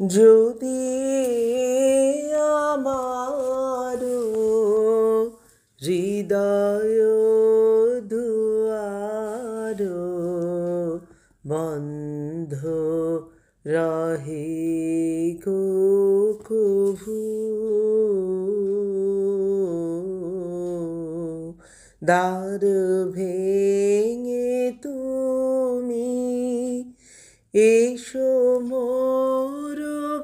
যদি আমার হৃদয় দুয়ার বন্ধ রহে গো কভু, দ্বার ভেঙে তুমি এসো মোর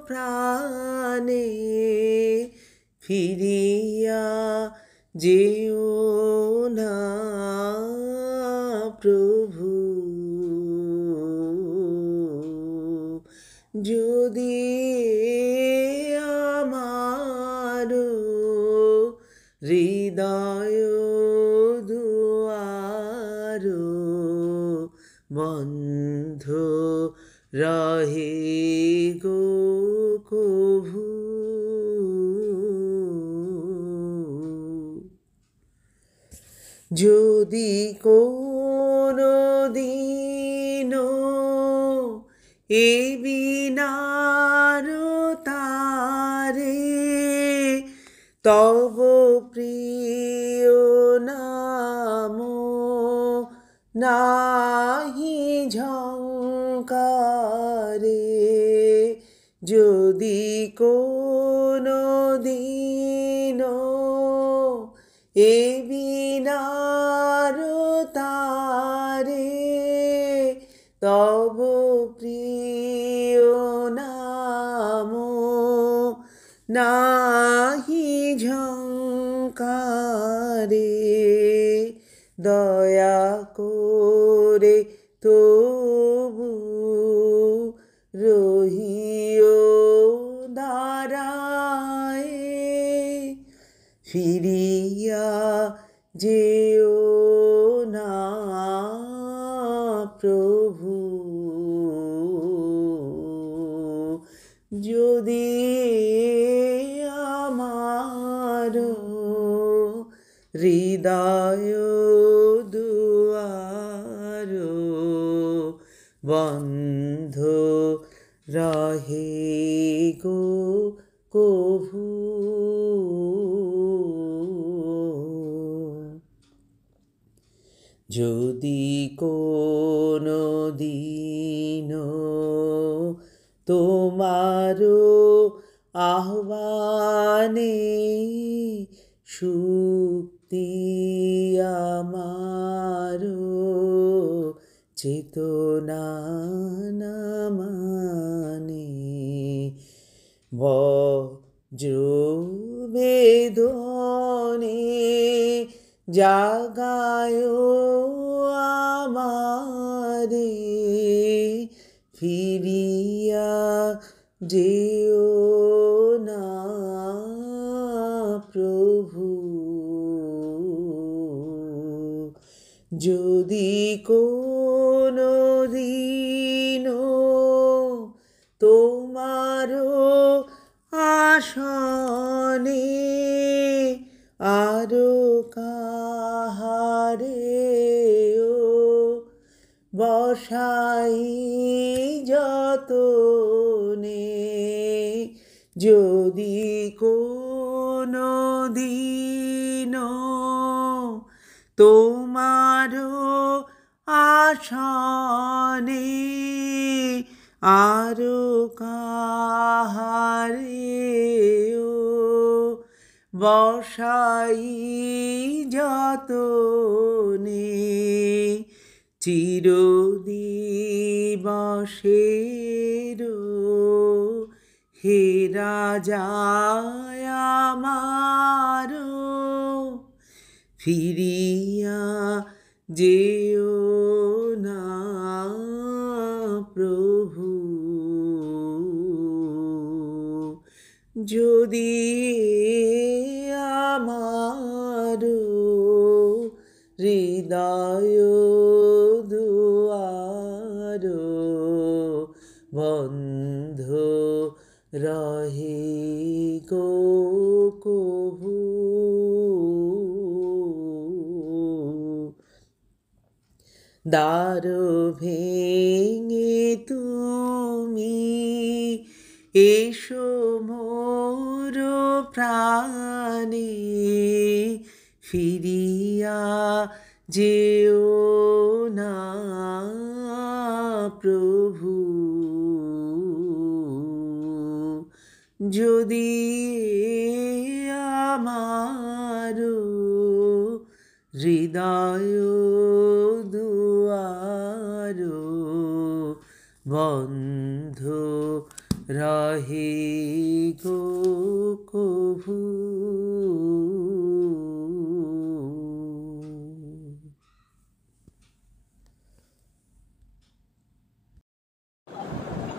প্রাণে, ফিরিয়া যেও না প্রভু। যদি আমার হৃদয় দুয়ার বন্ধ রহে গো কভু, যদি কোনো দিন এ বিনার তারে তব প্রিয় নাম নাহি ঝঙ্কারে, যদি কোনো দিন এ বিনার তারে তব প্রিয় নাম নাহি ঝঙ্কারে, দয়া করে তবু রহিও দাঁড়ায়, ফিরিয়া যেও না প্রভু। যদি আমার হৃদয় দুয়ার বন্ধ রহে গো কভু, যদি কোনো দিন তোমার আহ্বানে সুপ্তি আমার চেতনা না মানে, বজ্র বেদনে জাগায় আমারে, ফিরিয়া যেও না প্রভু। যদি কোনো দিন তোমার আসনে আরো কাহারে বসাই যতনে, যদি কোনো দিন তোমার আসনে আরো কাহারে বসাই যতনে, চিরদিবসের হে রাজায় আমার, ফিরিয়া যেও না প্রভু। যদি আমার হৃদয় দুয়ার বন্ধ রহে গো কভু, দ্বার ভেঙে তুমি এসো মোর প্রাণে ফিরিয়া যেও না প্রভু, যদি আমার হৃদয় দুয়ার বন্ধ রহে গো কভু।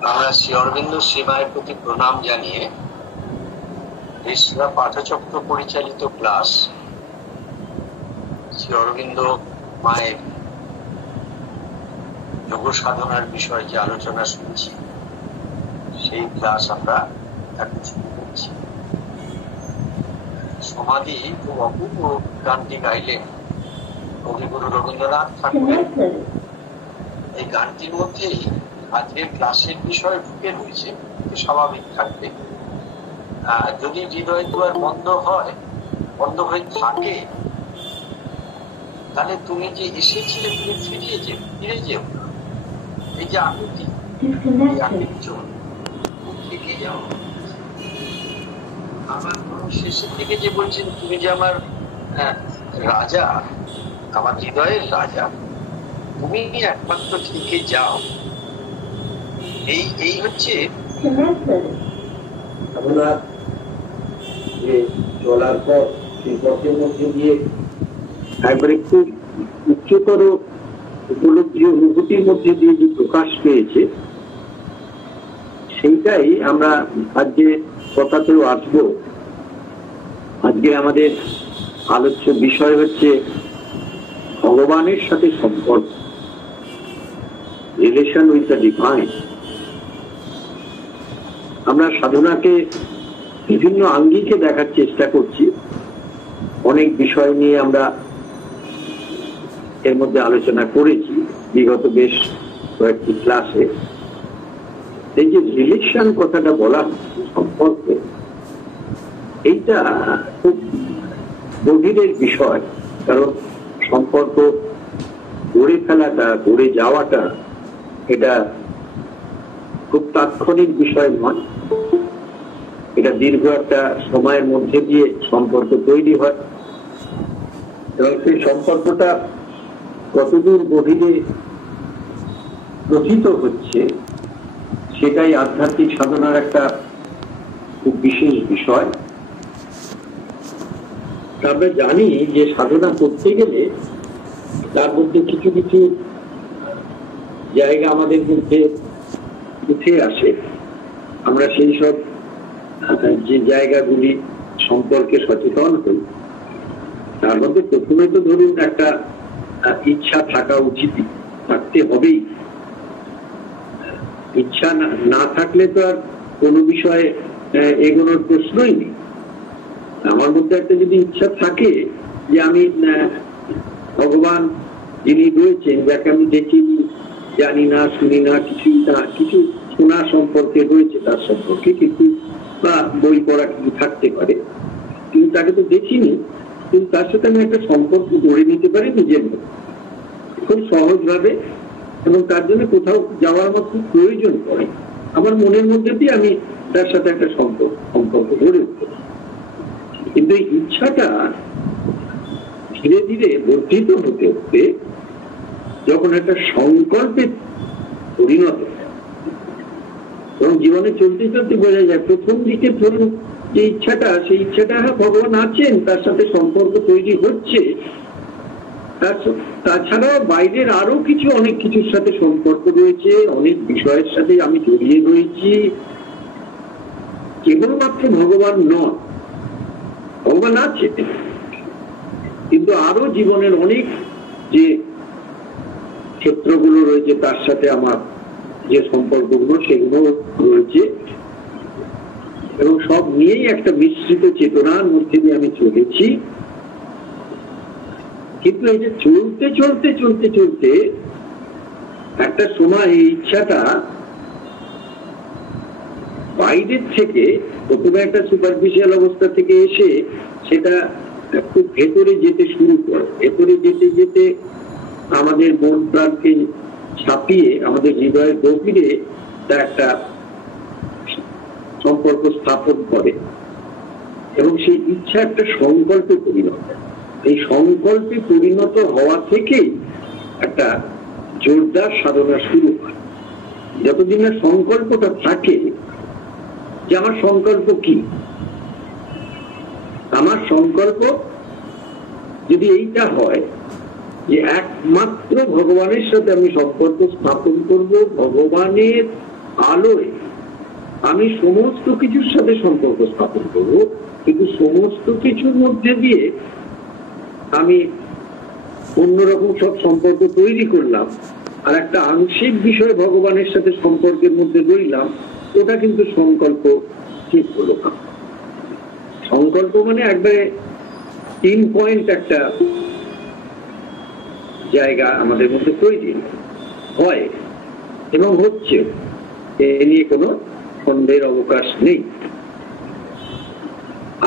আমরা শ্রী অরবিন্দ সেবায়ের প্রতি প্রণাম জানিয়ে ঋষরা পাঠচক্র পরিচালিত ক্লাস শ্রী অরবিন্দ মায়ের যোগ সাধনার বিষয়ে যে আলোচনা শুনছি সেই ক্লাস আমরা এখন শুরু করছি। সমাধি খুব অপূর্ব গানটি গাইলেন কবিগুরু রবীন্দ্রনাথ ঠাকুরের। এই গানটির মধ্যেই আজকের ক্লাসের বিষয় ঢুকে রয়েছে, স্বাভাবিক থাকবে। যদি হৃদয় দুয়ার বন্ধ হয়ে থাকে, তাহলে তুমি যে এসেছিলে তুমি ফিরে যেও। এই যে আকুতি থেকে যাও। আবার শেষের দিকে যে বলছেন তুমি যে আমার রাজা, আমার হৃদয়ের রাজা, তুমি একমাত্র থেকে যাও। এই হচ্ছে আমরা যে চলার পর সেই পথের মধ্যে দিয়ে একবারে খুব উচ্চতর উপলব্ধি অনুভূতির মধ্যে দিয়ে যে প্রকাশ পেয়েছে, সেইটাই আমরা আজকে কথাতেও আসবো। আজকে আমাদের আলোচ্য বিষয় হচ্ছে ভগবানের সাথে সম্পর্ক, রিলেশন উইথ দ্য ডিভাইন। আমরা সাধনাকে বিভিন্ন আঙ্গিকে দেখার চেষ্টা করছি। অনেক বিষয় নিয়ে আমরা এর মধ্যে আলোচনা করেছি বিগত বেশ কয়েকটি ক্লাসে। এই যে রিলেশন কথাটা বলা সম্পর্ক, এইটা খুব গভীরের বিষয়। কারণ সম্পর্ক গড়ে ফেলাটা, গড়ে যাওয়াটা, এটা খুব তাৎক্ষণিক বিষয় নয়। এটা দীর্ঘ একটা সময়ের মধ্যে দিয়ে সম্পর্ক তৈরি হয় এবং সেই সম্পর্কটা কতদূর গভীরে প্রথিত হচ্ছে, সেটাই আধ্যাত্মিক সাধনার একটা খুব বিশেষ বিষয়। আমরা জানি যে সাধনা করতে গেলে তার মধ্যে কিছু কিছু জায়গা আমাদের মধ্যে উঠে আসে। আমরা সেই সব যে জায়গাগুলি সম্পর্কে সচেতন হই, তার মধ্যে প্রথমে তো ধরুন একটা ইচ্ছা থাকা উচিত, থাকতে হবেই। ইচ্ছা না থাকলে তো আর কোনো বিষয়ে এগোনোর প্রশ্নই নেই। আমার মধ্যে একটা যদি ইচ্ছা থাকে যে আমি ভগবান যিনি রয়েছেন, যাকে আমি দেখিনি, জানি না, শুনি না, কিছু শোনা সম্পর্কে রয়েছে তার সম্পর্কে, কিন্তু বা বই পড়া কিছু থাকতে পারে, কিন্তু তাকে তো দেখিনি, কিন্তু তার সাথে আমি একটা সম্পর্ক গড়ে নিতে পারি নিজের মধ্যে খুব সহজভাবে, এবং তার জন্য কোথাও যাওয়ার মতো প্রয়োজন পড়ে। আমার মনের মধ্যে দিয়ে আমি তার সাথে একটা সম্পর্ক গড়ে উঠতে। কিন্তু এই ইচ্ছাটা ধীরে ধীরে বর্ধিত হতে হতে যখন একটা সংকল্পে পরিণত হয়, এবং জীবনে চলতে চলতে বোঝা যায় প্রথম দিকে ধরুন যে ইচ্ছাটা, সেই ইচ্ছাটা ভগবান আছেন, তার সাথে সম্পর্ক তৈরি হচ্ছে, তাছাড়াও বাইরের আরো কিছু অনেক কিছুর সাথে সম্পর্ক রয়েছে, অনেক বিষয়ের সাথে আমি জড়িয়ে রয়েছি। কেবলমাত্র ভগবান নয়, ভগবান আছে, কিন্তু আরো জীবনের অনেক যে ক্ষেত্রগুলো রয়েছে তার সাথে আমার যে সম্পর্কগুলো সেগুলো রয়েছে, এবং সব নিয়েই একটা মিশ্রিত চেতনার মধ্যে দিয়ে আমি চলেছি। কিন্তু এই যে চলতে চলতে চলতে চলতে একটা সময় এই ইচ্ছাটা বাইরের থেকে প্রথমে একটা সুপারফিশিয়াল অবস্থা থেকে এসে সেটা খুব ভেতরে যেতে শুরু করে, ভেতরে যেতে যেতে আমাদের মন প্রাণকে ছাপিয়ে আমাদের হৃদয়ের গভীরে তা একটা সম্পর্ক স্থাপন করে এবং সেই ইচ্ছা একটা সংকল্পে পরিণত হয়। এই সংকল্পে পরিণত হওয়া থেকেই একটা জোরদার সাধনা শুরু হয়। যতদিন না সংকল্পটা থাকে যে আমার সংকল্প কি, আমার সংকল্প যদি এইটা হয় যে একমাত্র ভগবানের সাথে আমি সম্পর্ক স্থাপন করব, ভগবানের আলোয় আমি সমস্ত কিছুর সাথে সম্পর্ক স্থাপন করব, কিন্তু সমস্ত কিছুর মধ্যে দিয়ে আমি অন্যরকম সব সম্পর্ক তৈরি করলাম আর একটা আংশিক বিষয় ভগবানের সাথে সম্পর্কের মধ্যে রইলাম, ওটা কিন্তু সংকল্প ঠিক হলো না। সংকল্প মানে একবারে 3 পয়েন্ট একটা জায়গা আমাদের মধ্যে তৈরি হয় এবং হচ্ছে, এ নিয়ে কোনো সন্দেহের অবকাশ নেই।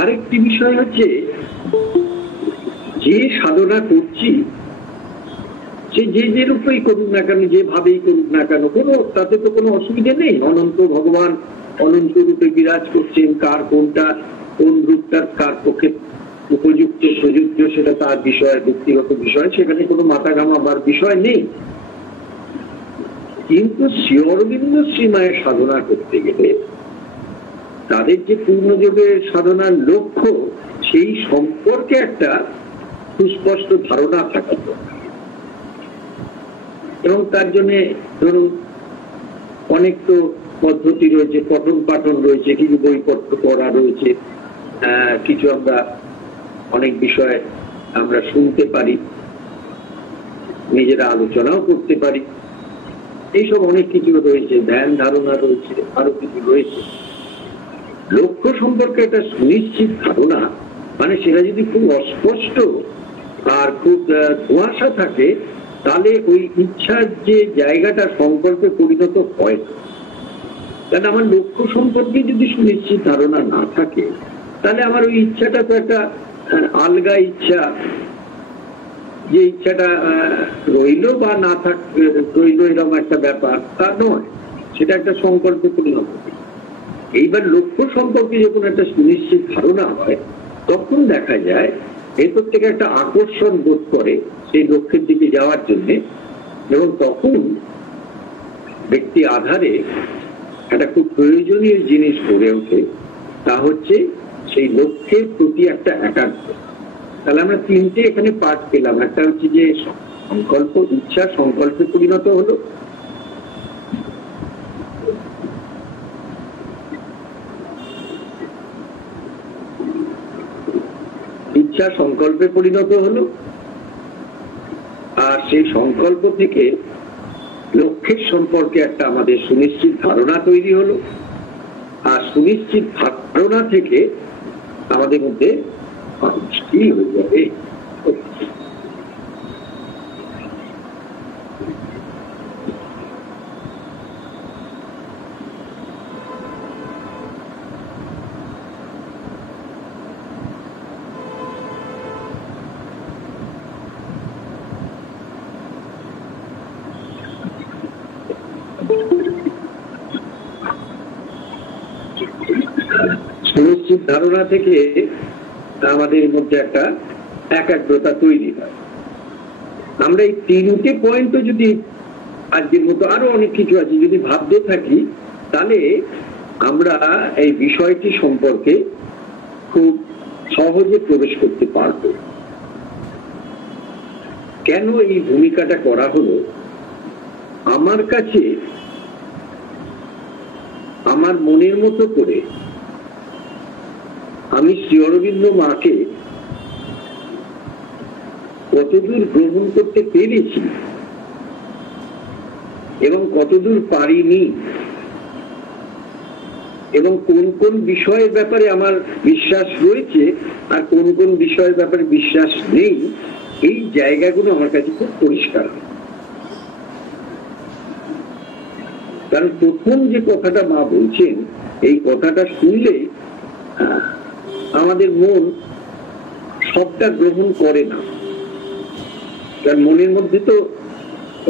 আরেকটি বিষয় হচ্ছে যে সাধনা করছি সে যে রূপেই করুক না কেন, যেভাবেই করুক না কেন, কোনো তাতে তো কোনো অসুবিধা নেই। অনন্ত ভগবান অনন্ত রূপে বিরাজ করছেন, কার কোনটা কোন রূপটার কার পক্ষে উপযুক্ত প্রযোজ্য সেটা তার বিষয়, ব্যক্তিগত বিষয়, সেখানে কোনো মাথা ঘামাবার বিষয় নেই। কিন্তু শ্রী অরবিন্দ শ্রীমায়ের সাধনা করতে গেলে তাদের যে পূর্ণযোগের সাধনার লক্ষ্য, সেই সম্পর্কে একটা সুস্পষ্ট ধারণা থাকা দরকার। এবং তার জন্য ধরুন অনেক তো পদ্ধতি রয়েছে, পঠন পাঠন রয়েছে, কিছু বইপত্র পড়া রয়েছে, কিছু আমরা অনেক বিষয় আমরা শুনতে পারি, নিজেরা আলোচনাও করতে পারি, এইসব অনেক কিছু রয়েছে, ধ্যান ধারণা রয়েছে, আরো কিছু রয়েছে। লক্ষ্য সম্পর্কে একটা সুনিশ্চিত ধারণা, মানে সেটা যদি খুব অস্পষ্ট আর খুব ধোঁয়াশা থাকে, তাহলে ওই ইচ্ছার যে জায়গাটা সংকল্পে পরিণত হয়। কারণ আমার লক্ষ্য সম্পর্কে যদি সুনিশ্চিত ধারণা না থাকে, তাহলে আমার ওই ইচ্ছাটা তো একটা আলগা ইচ্ছা, যে ইচ্ছাটা রইল বা না থাক রইল এরকম একটা ব্যাপার তা নয়, সেটা একটা সংকল্পে পরিণত হয়। এইবার লক্ষ্য সম্পর্কে যখন একটা সুনিশ্চিত ধারণা হয়, তখন দেখা যায় ভেতর থেকে একটা আকর্ষণ বোধ করে সেই লক্ষ্যের দিকে যাওয়ার জন্য, এবং তখন ব্যক্তি আধারে একটা খুব প্রয়োজনীয় জিনিস গড়ে ওঠে, তা হচ্ছে সেই লক্ষ্যের প্রতি একটা একাগ্র। তাহলে আমরা 3টে এখানে পাঠ পেলাম। একটা হচ্ছে যে সংকল্প, ইচ্ছা সংকল্পে পরিণত হলো, ইচ্ছা সংকল্পে পরিণত হলো, আর সেই সংকল্প থেকে লক্ষ্যের সম্পর্কে একটা আমাদের সুনিশ্চিত ধারণা তৈরি হলো, আর সুনিশ্চিত ধারণা থেকে আমাদের মধ্যে কি হয়ে যাবে, সুনিশ্চিত ধারণা থেকে আমাদের মধ্যে একটা একাগ্রতা তৈরি হয়। আমরা এই 3টে পয়েন্টও যদি আজকের মতো আরো অনেক কিছু আছে যদি ভাবতে থাকি, তাহলে আমরা এই বিষয়টি সম্পর্কে খুব সহজে প্রবেশ করতে পারব। কেন এই ভূমিকাটা করা হলো? আমার কাছে আমার মনের মতো করে আমি শ্রী অরবিন্দ মাকে কতদূর গ্রহণ করতে পেরেছি এবং কতদূর পারিনি, এবং কোন কোন বিষয়ের ব্যাপারে আমার বিশ্বাস রয়েছে আর কোন কোন বিষয়ের ব্যাপারে বিশ্বাস নেই, এই জায়গাগুলো আমার কাছে খুব পরিষ্কার। কারণ প্রথম যে কথাটা মা বলছেন, এই কথাটা শুনলে আমাদের মন সবটা গ্রহণ করে না। কারণ মনের মধ্যে তো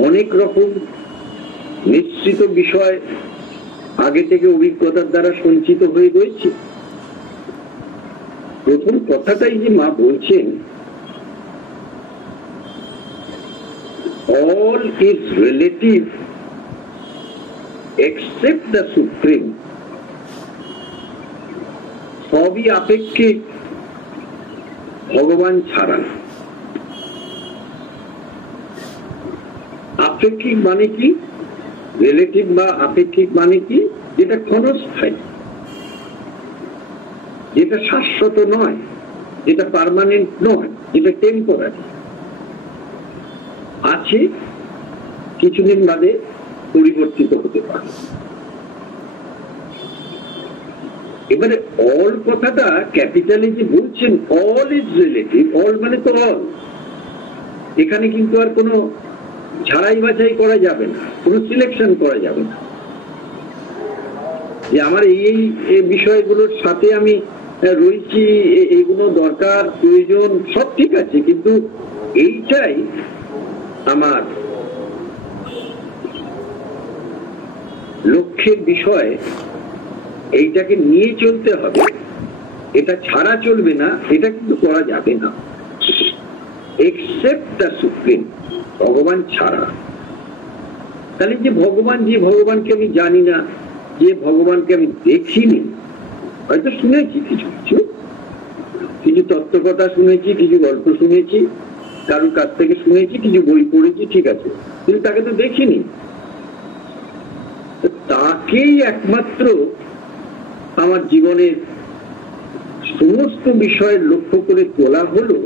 অনেক রকম মিশ্রিত বিষয় আগে থেকে অভিজ্ঞতার দ্বারা সঞ্চিত হয়ে রয়েছে। প্রথম কথাটাই যে মা বলছেন, all is relative except the supreme. সবই আপেক্ষিক ভগবান ছাড়া। আপেক্ষিক মানে কি? রিলেটিভ বা আপেক্ষিক মানে কি? যেটা ক্ষণস্থায়ী, যেটা শাশ্বত নয়, যেটা পার্মানেন্ট নয়, যেটা টেম্পোরারি, আছে কিছুদিন বাদে পরিবর্তিত হতে পারে। এবারে অল কথাটা ক্যাপিটালে যে বলছেন, অল ইজ রিলেটিভ, অল মানে তো অল। এখানে কিন্তু আর কোনো ঝাড়াই বাছাই করা যাবে না, কোনো সিলেকশন করা যাবে না যে আমার এই বিষয়গুলোর সাথে আমি রয়েছি, এইগুলো দরকার, প্রয়োজন, সব ঠিক আছে, কিন্তু এইটাই আমার লক্ষ্যের বিষয়, এইটাকে নিয়ে চলতে হবে, এটা ছাড়া চলবে না, এটা কিন্তু করা যাবে না। এক্সেপ্ট দ্য সুপ্রিম, ভগবান ছাড়া। তাহলে যে ভগবান, যে ভগবানকে আমি জানি না, যে ভগবানকে আমি দেখিনি, হয়তো শুনেছি কিছু কিছু কিছু তত্ত্বকথা শুনেছি, কিছু গল্প শুনেছি, কারোর কাছ থেকে শুনেছি, কিছু বই পড়েছি, ঠিক আছে, কিন্তু তাকে তো দেখিনি। তাকেই একমাত্র আমার জীবনের সমস্ত বিষয়ের লক্ষ্য করে তোলা হলো।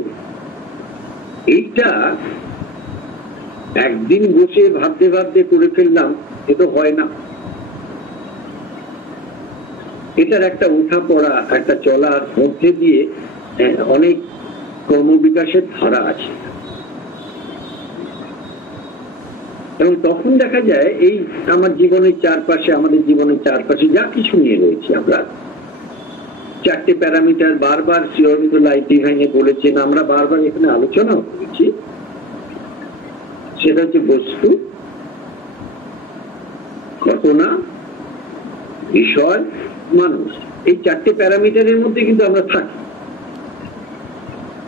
এইটা একদিন বসে ভাবতে ভাবতে করে ফেললাম, এ তো হয় না। এটার একটা উঠা পড়া, একটা চলার মধ্যে দিয়ে অনেক কর্মবিকাশের ধারা আছে। এবং তখন দেখা যায় এই আমার জীবনের চারপাশে, আমাদের জীবনের চারপাশে যা কিছু নিয়ে রয়েছে, আমরা চারটে প্যারামিটার বারবার শ্রী অরবিন্দ লাইফ ডিভাইনে বলেছেন, আমরা বারবার এখানে আলোচনা করেছি। সেটা হচ্ছে বস্তু, ঘটনা, বিষয়, মানুষ। এই চারটে প্যারামিটারের মধ্যে কিন্তু আমরা থাকি।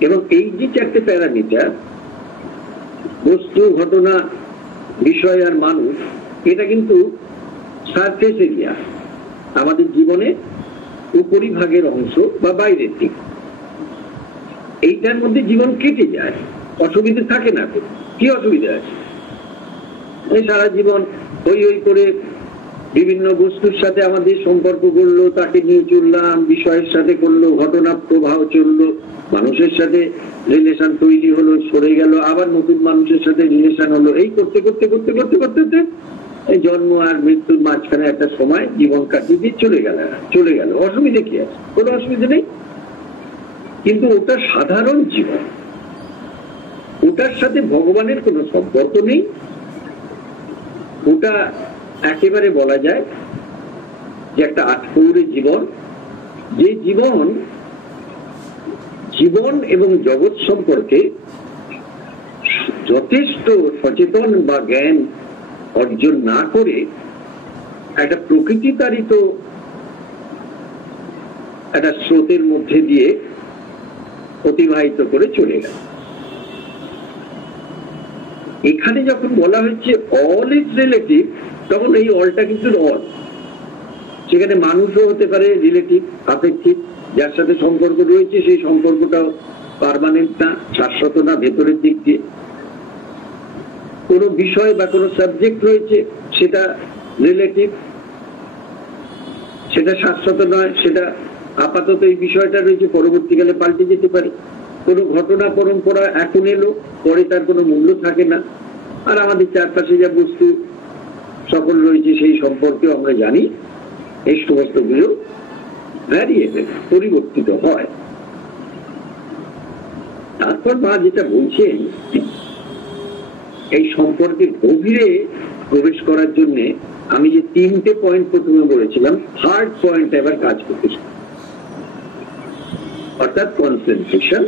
এবং এই যে চারটে প্যারামিটার, বস্তু, ঘটনা, বিষয় আর মানুষ, এটা কিন্তু সারফেস এরিয়া, আমাদের জীবনে উপরিভাগের অংশ বা বাইরের দিক। এইটার মধ্যে জীবন কেটে যায়, অসুবিধা থাকে না। কি অসুবিধা আছে? এই সারা জীবন ওই ওই করে বিভিন্ন বস্তুর সাথে আমাদের সম্পর্ক করলো, তাকে নিয়ে চললাম, বিষয়ের সাথে করলো, ঘটনা প্রবাহ চললো, মানুষের সাথে রিলেশন তৈরি হলো, সরে গেল, আবার নতুন মানুষের সাথে রিলেশন হলো, এই করতে করতে করতে করতে করতে করতে এই জন্ম আর মৃত্যুর মাঝখানে একটা সময় জীবন কাটিয়ে দিয়ে চলে গেল। অসুবিধা কি আছে? কোনো অসুবিধা নেই। কিন্তু ওটা সাধারণ জীবন, ওটার সাথে ভগবানের কোনো সম্পর্ক নেই। ওটা একেবারে বলা যায় যে একটা আটপৌরে জীবন, যে জীবন এবং জগৎ সম্পর্কে যথেষ্ট সচেতন বা জ্ঞান অর্জন না করে একটা প্রকৃতিতারিত একটা স্রোতের মধ্যে দিয়ে অতিবাহিত করে চলে গেল। এখানে যখন বলা হচ্ছে অল ইজ রিলেটিভ, তখন এই অলটা কিন্তু অল, সেখানে মানুষও হতে পারে রিলেটিভ, আপেক্ষিক, যার সাথে সম্পর্ক রয়েছে সেই সম্পর্কটাও পার্মানেন্ট না, শাশ্বত না ভেতরের দিক দিয়ে। কোনো বিষয় বা কোনো সাবজেক্ট রয়েছে, সেটা রিলেটিভ, সেটা শাশ্বত নয়, সেটা আপাতত এই বিষয়টা রয়েছে, পরবর্তীকালে পাল্টে যেতে পারে। কোনো ঘটনা পরম্পরা এখন এলো, পরে তার কোনো মূল্য থাকে না। আর আমাদের চারপাশে যা বস্তু সকল রয়েছে সেই সম্পর্কে আমরা জানি, এই সমস্ত গুলো ভ্যারিয়েবল, পরিবর্তিত হয়। তারপর মা যেটা বলছেন, এই সম্পর্কের গভীরে প্রবেশ করার জন্য আমি যে 3টে পয়েন্ট প্রথমে বলেছিলাম, থার্ড পয়েন্ট এবার কাজ করতেছে, অর্থাৎ কনসেন্ট্রেশন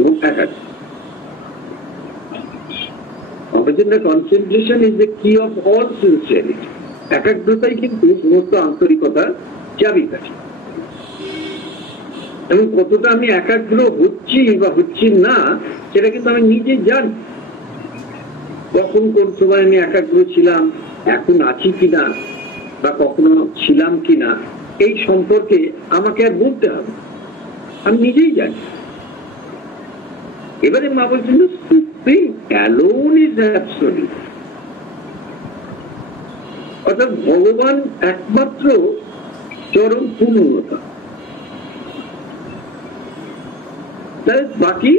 এবং একাগ্রতা। কনসেন্ট্রেশন ইজ দ্য কি অফ অল সিনসিয়ারিটি। একাগ্রতাই কিন্তু সমস্ত আন্তরিকতার চাবিকাঠি। এবং কতটা আমি একাগ্র হচ্ছি বা হচ্ছি না সেটা কিন্তু আমি নিজে জানি। কখন কোন সময় আমি একাগ্র ছিলাম, এখন আছি কিনা, বা কখনো ছিলাম কিনা, এই সম্পর্কে আমাকে আর বলতে হবে, আমি নিজেই জানি। এবারে মা বলছেন সুপ্রিম অ্যালোন ইজ অ্যাবসলিউট, অর্থাৎ ভগবান একমাত্র চরম পূর্ণতা। বাকি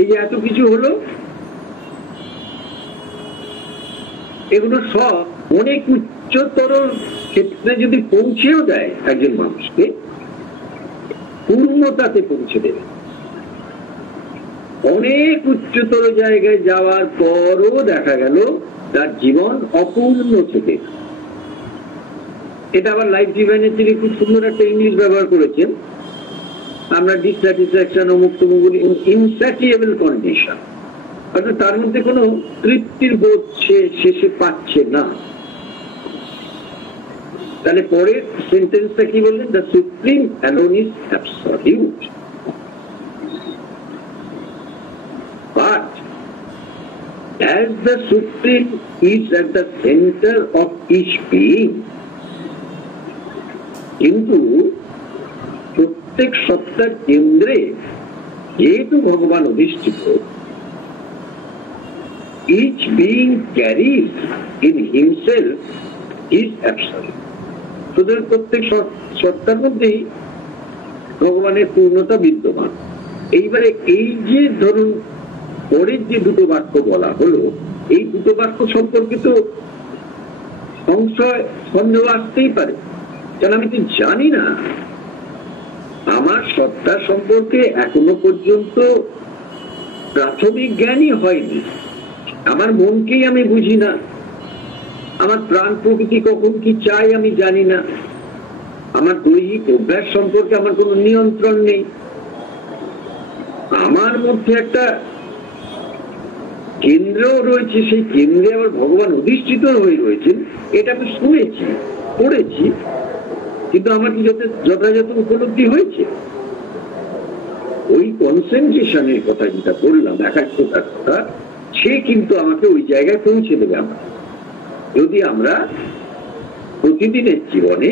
এই যে এত কিছু হলো, এগুলো সব অনেক উচ্চতর ক্ষেত্রে যদি পৌঁছেও দেয় একজন মানুষকে, পূর্ণতাতে পৌঁছে দেবে। অনেক উচ্চতর জায়গায় যাওয়ার পরও দেখা গেল তার জীবন অপূর্ণ থেকে। এটা আবার লাইফ ডিভাইনের তিনি খুব সুন্দর একটা ইংলিশ ব্যবহার করেছেন। আমরা ডিসস্যাটিসফ্যাকশন ও মুক্ত ইনস্যাটিয়েবল কন্ডিশন, অর্থাৎ তার মধ্যে কোনো তৃপ্তির বোধ সে শেষে পাচ্ছে না। তাহলে পরের সেন্টেন্সটা কি বললেন? The supreme alone is absolute, but as the Supreme is at the center of each being, কিন্তু প্রত্যেক সত্তার কেন্দ্রে যেহেতু ভগবান অধিষ্ঠিত, each being carries in himself his absolute, সুতরাং প্রত্যেক সত্তার মধ্যেই ভগবানের পূর্ণতা বিদ্যমান। এইবারে এই যে ধরুন পরের যে দুটো বাক্য বলা হলো, এই দুটো বাক্য সম্পর্কে তো সংশয় সন্দেহ আসতেই পারে, কারণ আমি তো জানি না, আমার সত্তা সম্পর্কে এখনো পর্যন্ত প্রাথমিক জ্ঞানই হয়নি, আমার মনকেই আমি বুঝি না, আমার প্রাণ প্রকৃতি কখন কি চাই আমি জানি না, আমার দৈহিক অভ্যাস সম্পর্কে আমার কোনো নিয়ন্ত্রণ নেই, আমার মধ্যে একটা কেন্দ্র রয়েছে, সেই কেন্দ্রে আবার ভগবান অধিষ্ঠিত হয়ে রয়েছেন, এটা আমি শুনেছি, পড়েছি, কিন্তু আমার কি যথাযথ উপলব্ধি হয়েছে? ওই কনসেন্ট্রেশনের কথা যেটা বললাম, একাগ্রতার কথা, সে কিন্তু আমাকে ওই জায়গায় পৌঁছে দেবে। আমরা যদি আমরা প্রতিদিনের জীবনে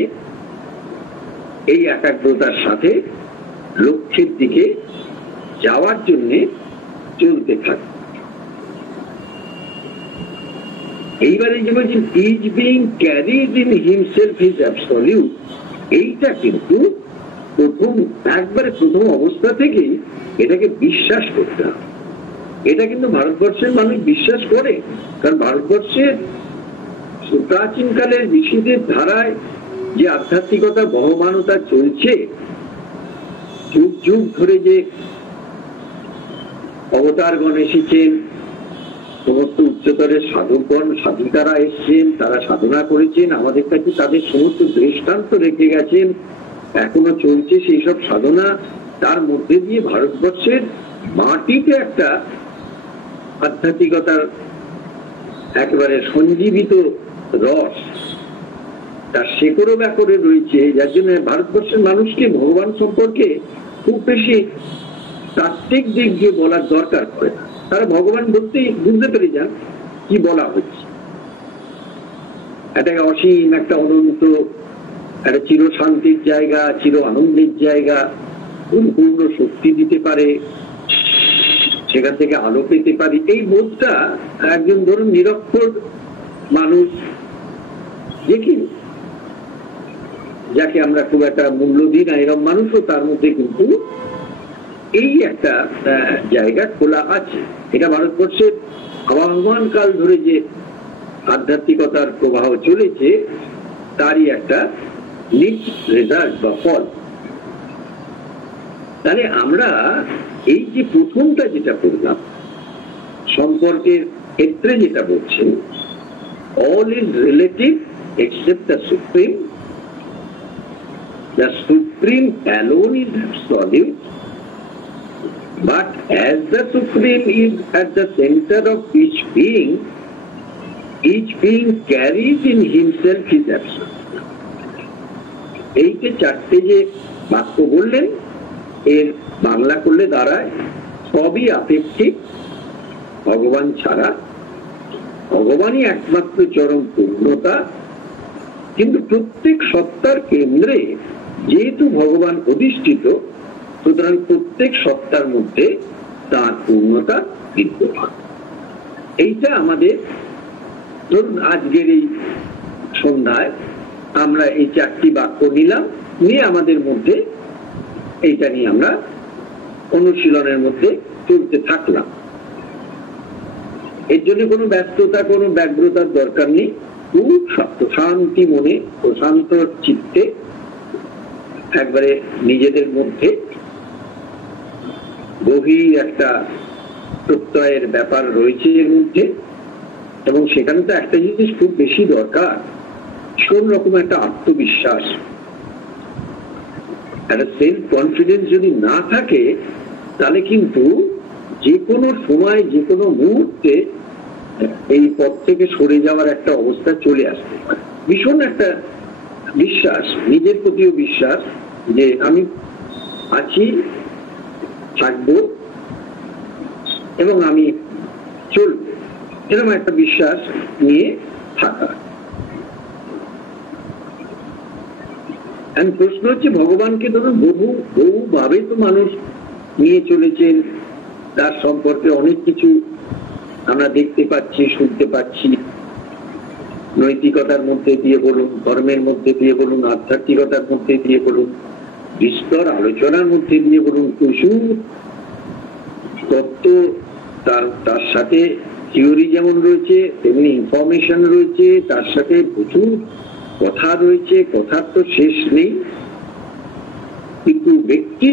এই একাগ্রতার সাথে লক্ষ্যের দিকে যাওয়ার জন্য চলতে থাকি। এইবারে যে বলছেন is being carried in himself is absolute, এইটা কিন্তু প্রথম অবস্থা থেকেই এটাকে বিশ্বাস করতে হবে। এটা কিন্তু ভারতবর্ষের মানুষ বিশ্বাস করে, কারণ ভারতবর্ষের প্রাচীনকালের ঋষিদের ধারায় যে আধ্যাত্মিকতা বহমানতা চলছে, যুগ যুগ ধরে যে অবতারগণ এসেছেন, সমস্ত উচ্চতরের সাধকগণ সাধিকারা এসছেন, তারা সাধনা করেছেন, আমাদের কাছে তাদের সমস্ত দৃষ্টান্ত রেখে গেছেন, এখনো চলছে সেই সব সাধনা। তার মধ্যে দিয়ে ভারতবর্ষের মাটিতে একটা আধ্যাত্মিকতার একেবারে সঞ্জীবিত রস তার শেকড় ব্যাকড়ে রয়েছে, যার জন্য ভারতবর্ষের মানুষকে ভগবান সম্পর্কে খুব বেশি তাত্ত্বিক দিক দিয়ে বলার দরকার পড়ে না। তারা ভগবান বলতেই বুঝতে পেরে যান কি বলা হচ্ছে। একটা অসীম, একটা অনন্ত, একটা চির শান্তির জায়গা, চির আনন্দের জায়গা, পরিপূর্ণ শক্তি দিতে পারে, সেখান থেকে আলো পেতে পারি, এই বোধটা একজন ধরুন নিরক্ষর মানুষ, দেখি যাকে আমরা খুব একটা মূল্য দিই না, এরকম মানুষও তার মধ্যে কিন্তু এই একটা জায়গা খোলা আছে। এটা ভারতবর্ষের আবহমান কাল ধরে যে আধ্যাত্মিকতার প্রবাহ চলেছে তারই একটা নিট রেজাল্ট বা ফল। তাহলে আমরা এই যে প্রথমটা যেটা করলাম সম্পর্কের ক্ষেত্রে যেটা বলছেন, all is relative except the Supreme. The Supreme alone is absolute. But as the Supreme is at the center of each being carries in himself his absolute. এই যে চারটে যে বাক্য বললেন, এর বাংলা করলে দাঁড়ায় সবই আপেক্ষিক, ভগবান ছাড়া। ভগবানই একমাত্র চরম পূর্ণতা, কিন্তু প্রত্যেক সত্তার কেন্দ্রে যেহেতু ভগবান অধিষ্ঠিত, সুতরাং প্রত্যেক সত্তার মধ্যে তার পূর্ণতা বিদ্যমান। এইটা আমাদের, ধরুন আজকের এই সন্ধ্যায় আমরা এই চারটি বাক্য নিলাম, নিয়ে আমাদের মধ্যে এইটা নিয়ে আমরা অনুশীলনের মধ্যে চলতে থাকলাম। এর জন্য কোনো ব্যস্ততা, কোনো ব্যগ্রতার দরকার নেই। খুব শান্তি মনে, প্রশান্ত চিত্তে একবারে নিজেদের মধ্যে গভীর একটা প্রত্যয়ের ব্যাপার রয়েছে এর মধ্যে। এবং সেখানে তো একটা জিনিস খুব বেশি দরকার, কোন রকম একটা আত্মবিশ্বাস, একটা সেলফ কনফিডেন্স যদি না থাকে, তাহলে কিন্তু যে কোনো সময়, যে কোনো মুহূর্তে এই পথ থেকে সরে যাওয়ার একটা অবস্থা চলে আসতে পারে। ভীষণ একটা বিশ্বাস, নিজের প্রতিও বিশ্বাস যে আমি আছি, থাকবো এবং আমি চলবো, এরকম একটা বিশ্বাস নিয়ে থাকা। প্রশ্ন হচ্ছে, ভগবানকে ধরুন বহু ভাবে তো মানুষ নিয়ে চলেছেন, তার সম্পর্কে অনেক কিছু আমরা দেখতে পাচ্ছি, শুনতে পাচ্ছি। নৈতিকতার মধ্যে দিয়ে বলুন, ধর্মের মধ্যে দিয়ে বলুন, আধ্যাত্মিকতার মধ্যে দিয়ে বলুন, বিস্তর আলোচনার মধ্যে দিয়ে বলুন, প্রচুর তত্ত্ব, তার সাথে থিওরি যেমন রয়েছে তেমনি ইনফরমেশন রয়েছে, তার সাথে প্রচুর কথা রয়েছে, কথার তো শেষ নেই। কিন্তু ব্যক্তি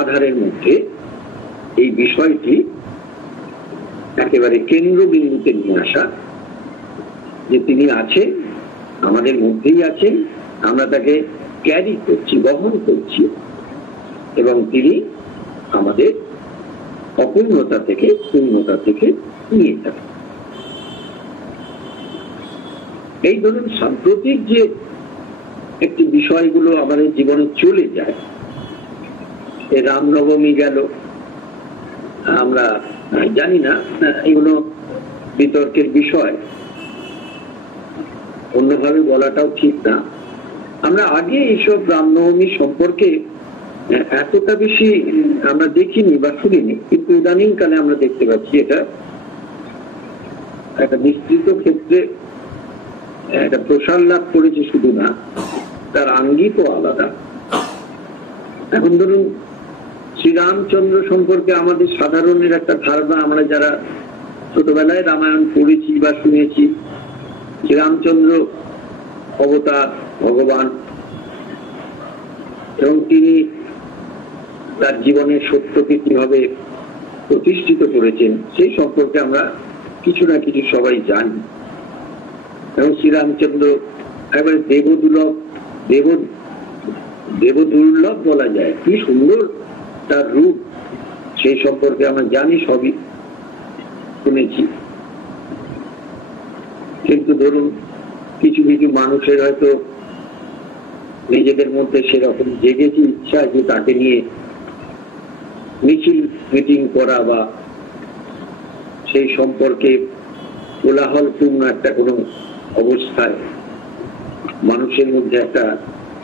আধারের মধ্যে এই বিষয়টি একেবারে কেন্দ্রবিন্দুতে নিয়ে আসা, যে তিনি আছেন, আমাদের মধ্যেই আছেন, আমরা তাকে ক্যারি করছি, বহন করছি, এবং তিনি আমাদের অপূর্ণতা থেকে পূর্ণতা থেকে নিয়ে যাবেন। এই ধরুন সাম্প্রতিক যে একটি বিষয়গুলো আমাদের জীবনে চলে যায়, এই রামনবমী গেল, আমরা জানি না, এগুলো বিতর্কের বিষয়, অন্যভাবে বলাটাও ঠিক না। আমরা আগে এইসব রামনবমী সম্পর্কে এতটা বেশি আমরা দেখিনি বা শুনিনি, কিন্তু ইদানিং কালে আমরা দেখতে পাচ্ছি এটা একটা বিস্তৃত ক্ষেত্রে একটা প্রসার লাভ করেছে। শুধু না, তার আঙ্গিকও আলাদা। এখন ধরুন শ্রীরামচন্দ্র সম্পর্কে আমাদের সাধারণের একটা ধারণা, আমরা যারা ছোটবেলায় রামায়ণ পড়েছি বা শুনেছি, শ্রীরামচন্দ্র অবতার ভগবান, এবং তিনি তার জীবনের সত্যকে কিভাবে প্রতিষ্ঠিত করেছেন সেই সম্পর্কে আমরা কিছু না কিছু সবাই জানি। এবং শ্রীরামচন্দ্র একবারে দেবদুর্লভ বলা যায়, কি সুন্দর তার রূপ, সেই সম্পর্কে আমরা জানি, সবই শুনেছি। কিন্তু ধরুন কিছু কিছু মানুষের হয়তো নিজেদের মধ্যে সেরকম জেগেছে ইচ্ছা যে তাকে নিয়ে মিছিল মিটিং করা বা সেই সম্পর্কে কোলাহলপূর্ণ একটা কোনো অবস্থায় মানুষের মধ্যে একটা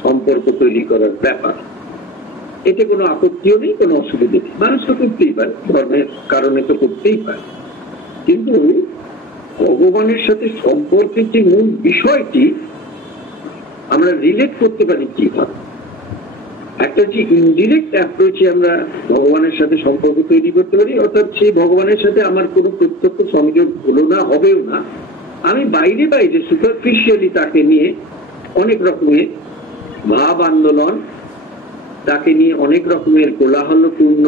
সম্পর্ক তৈরি করার ব্যাপার। এতে কোনো আপত্তিও নেই, কোনো অসুবিধা নেই, মানুষ তো করতেই পারে, ধর্মের কারণে তো করতেই পারে। কিন্তু ভগবানের সাথে সম্পর্কের যে মূল বিষয়টি আমরা রিলেট করতে পারি কিভাবে, একটা যে ইনডিরেক্ট অ্যাপ্রোচে আমরা ভগবানের সাথে সম্পর্ক তৈরি করতে পারি, অর্থাৎ সেই ভগবানের সাথে আমার কোনো প্রত্যক্ষ সংযোগ হলো না, হবেও না, আমি বাইরে বাইরে সুপারফিশিয়ালি তাকে নিয়ে অনেক রকমের ভাব আন্দোলন, তাকে নিয়ে অনেক রকমের কোলাহলপূর্ণ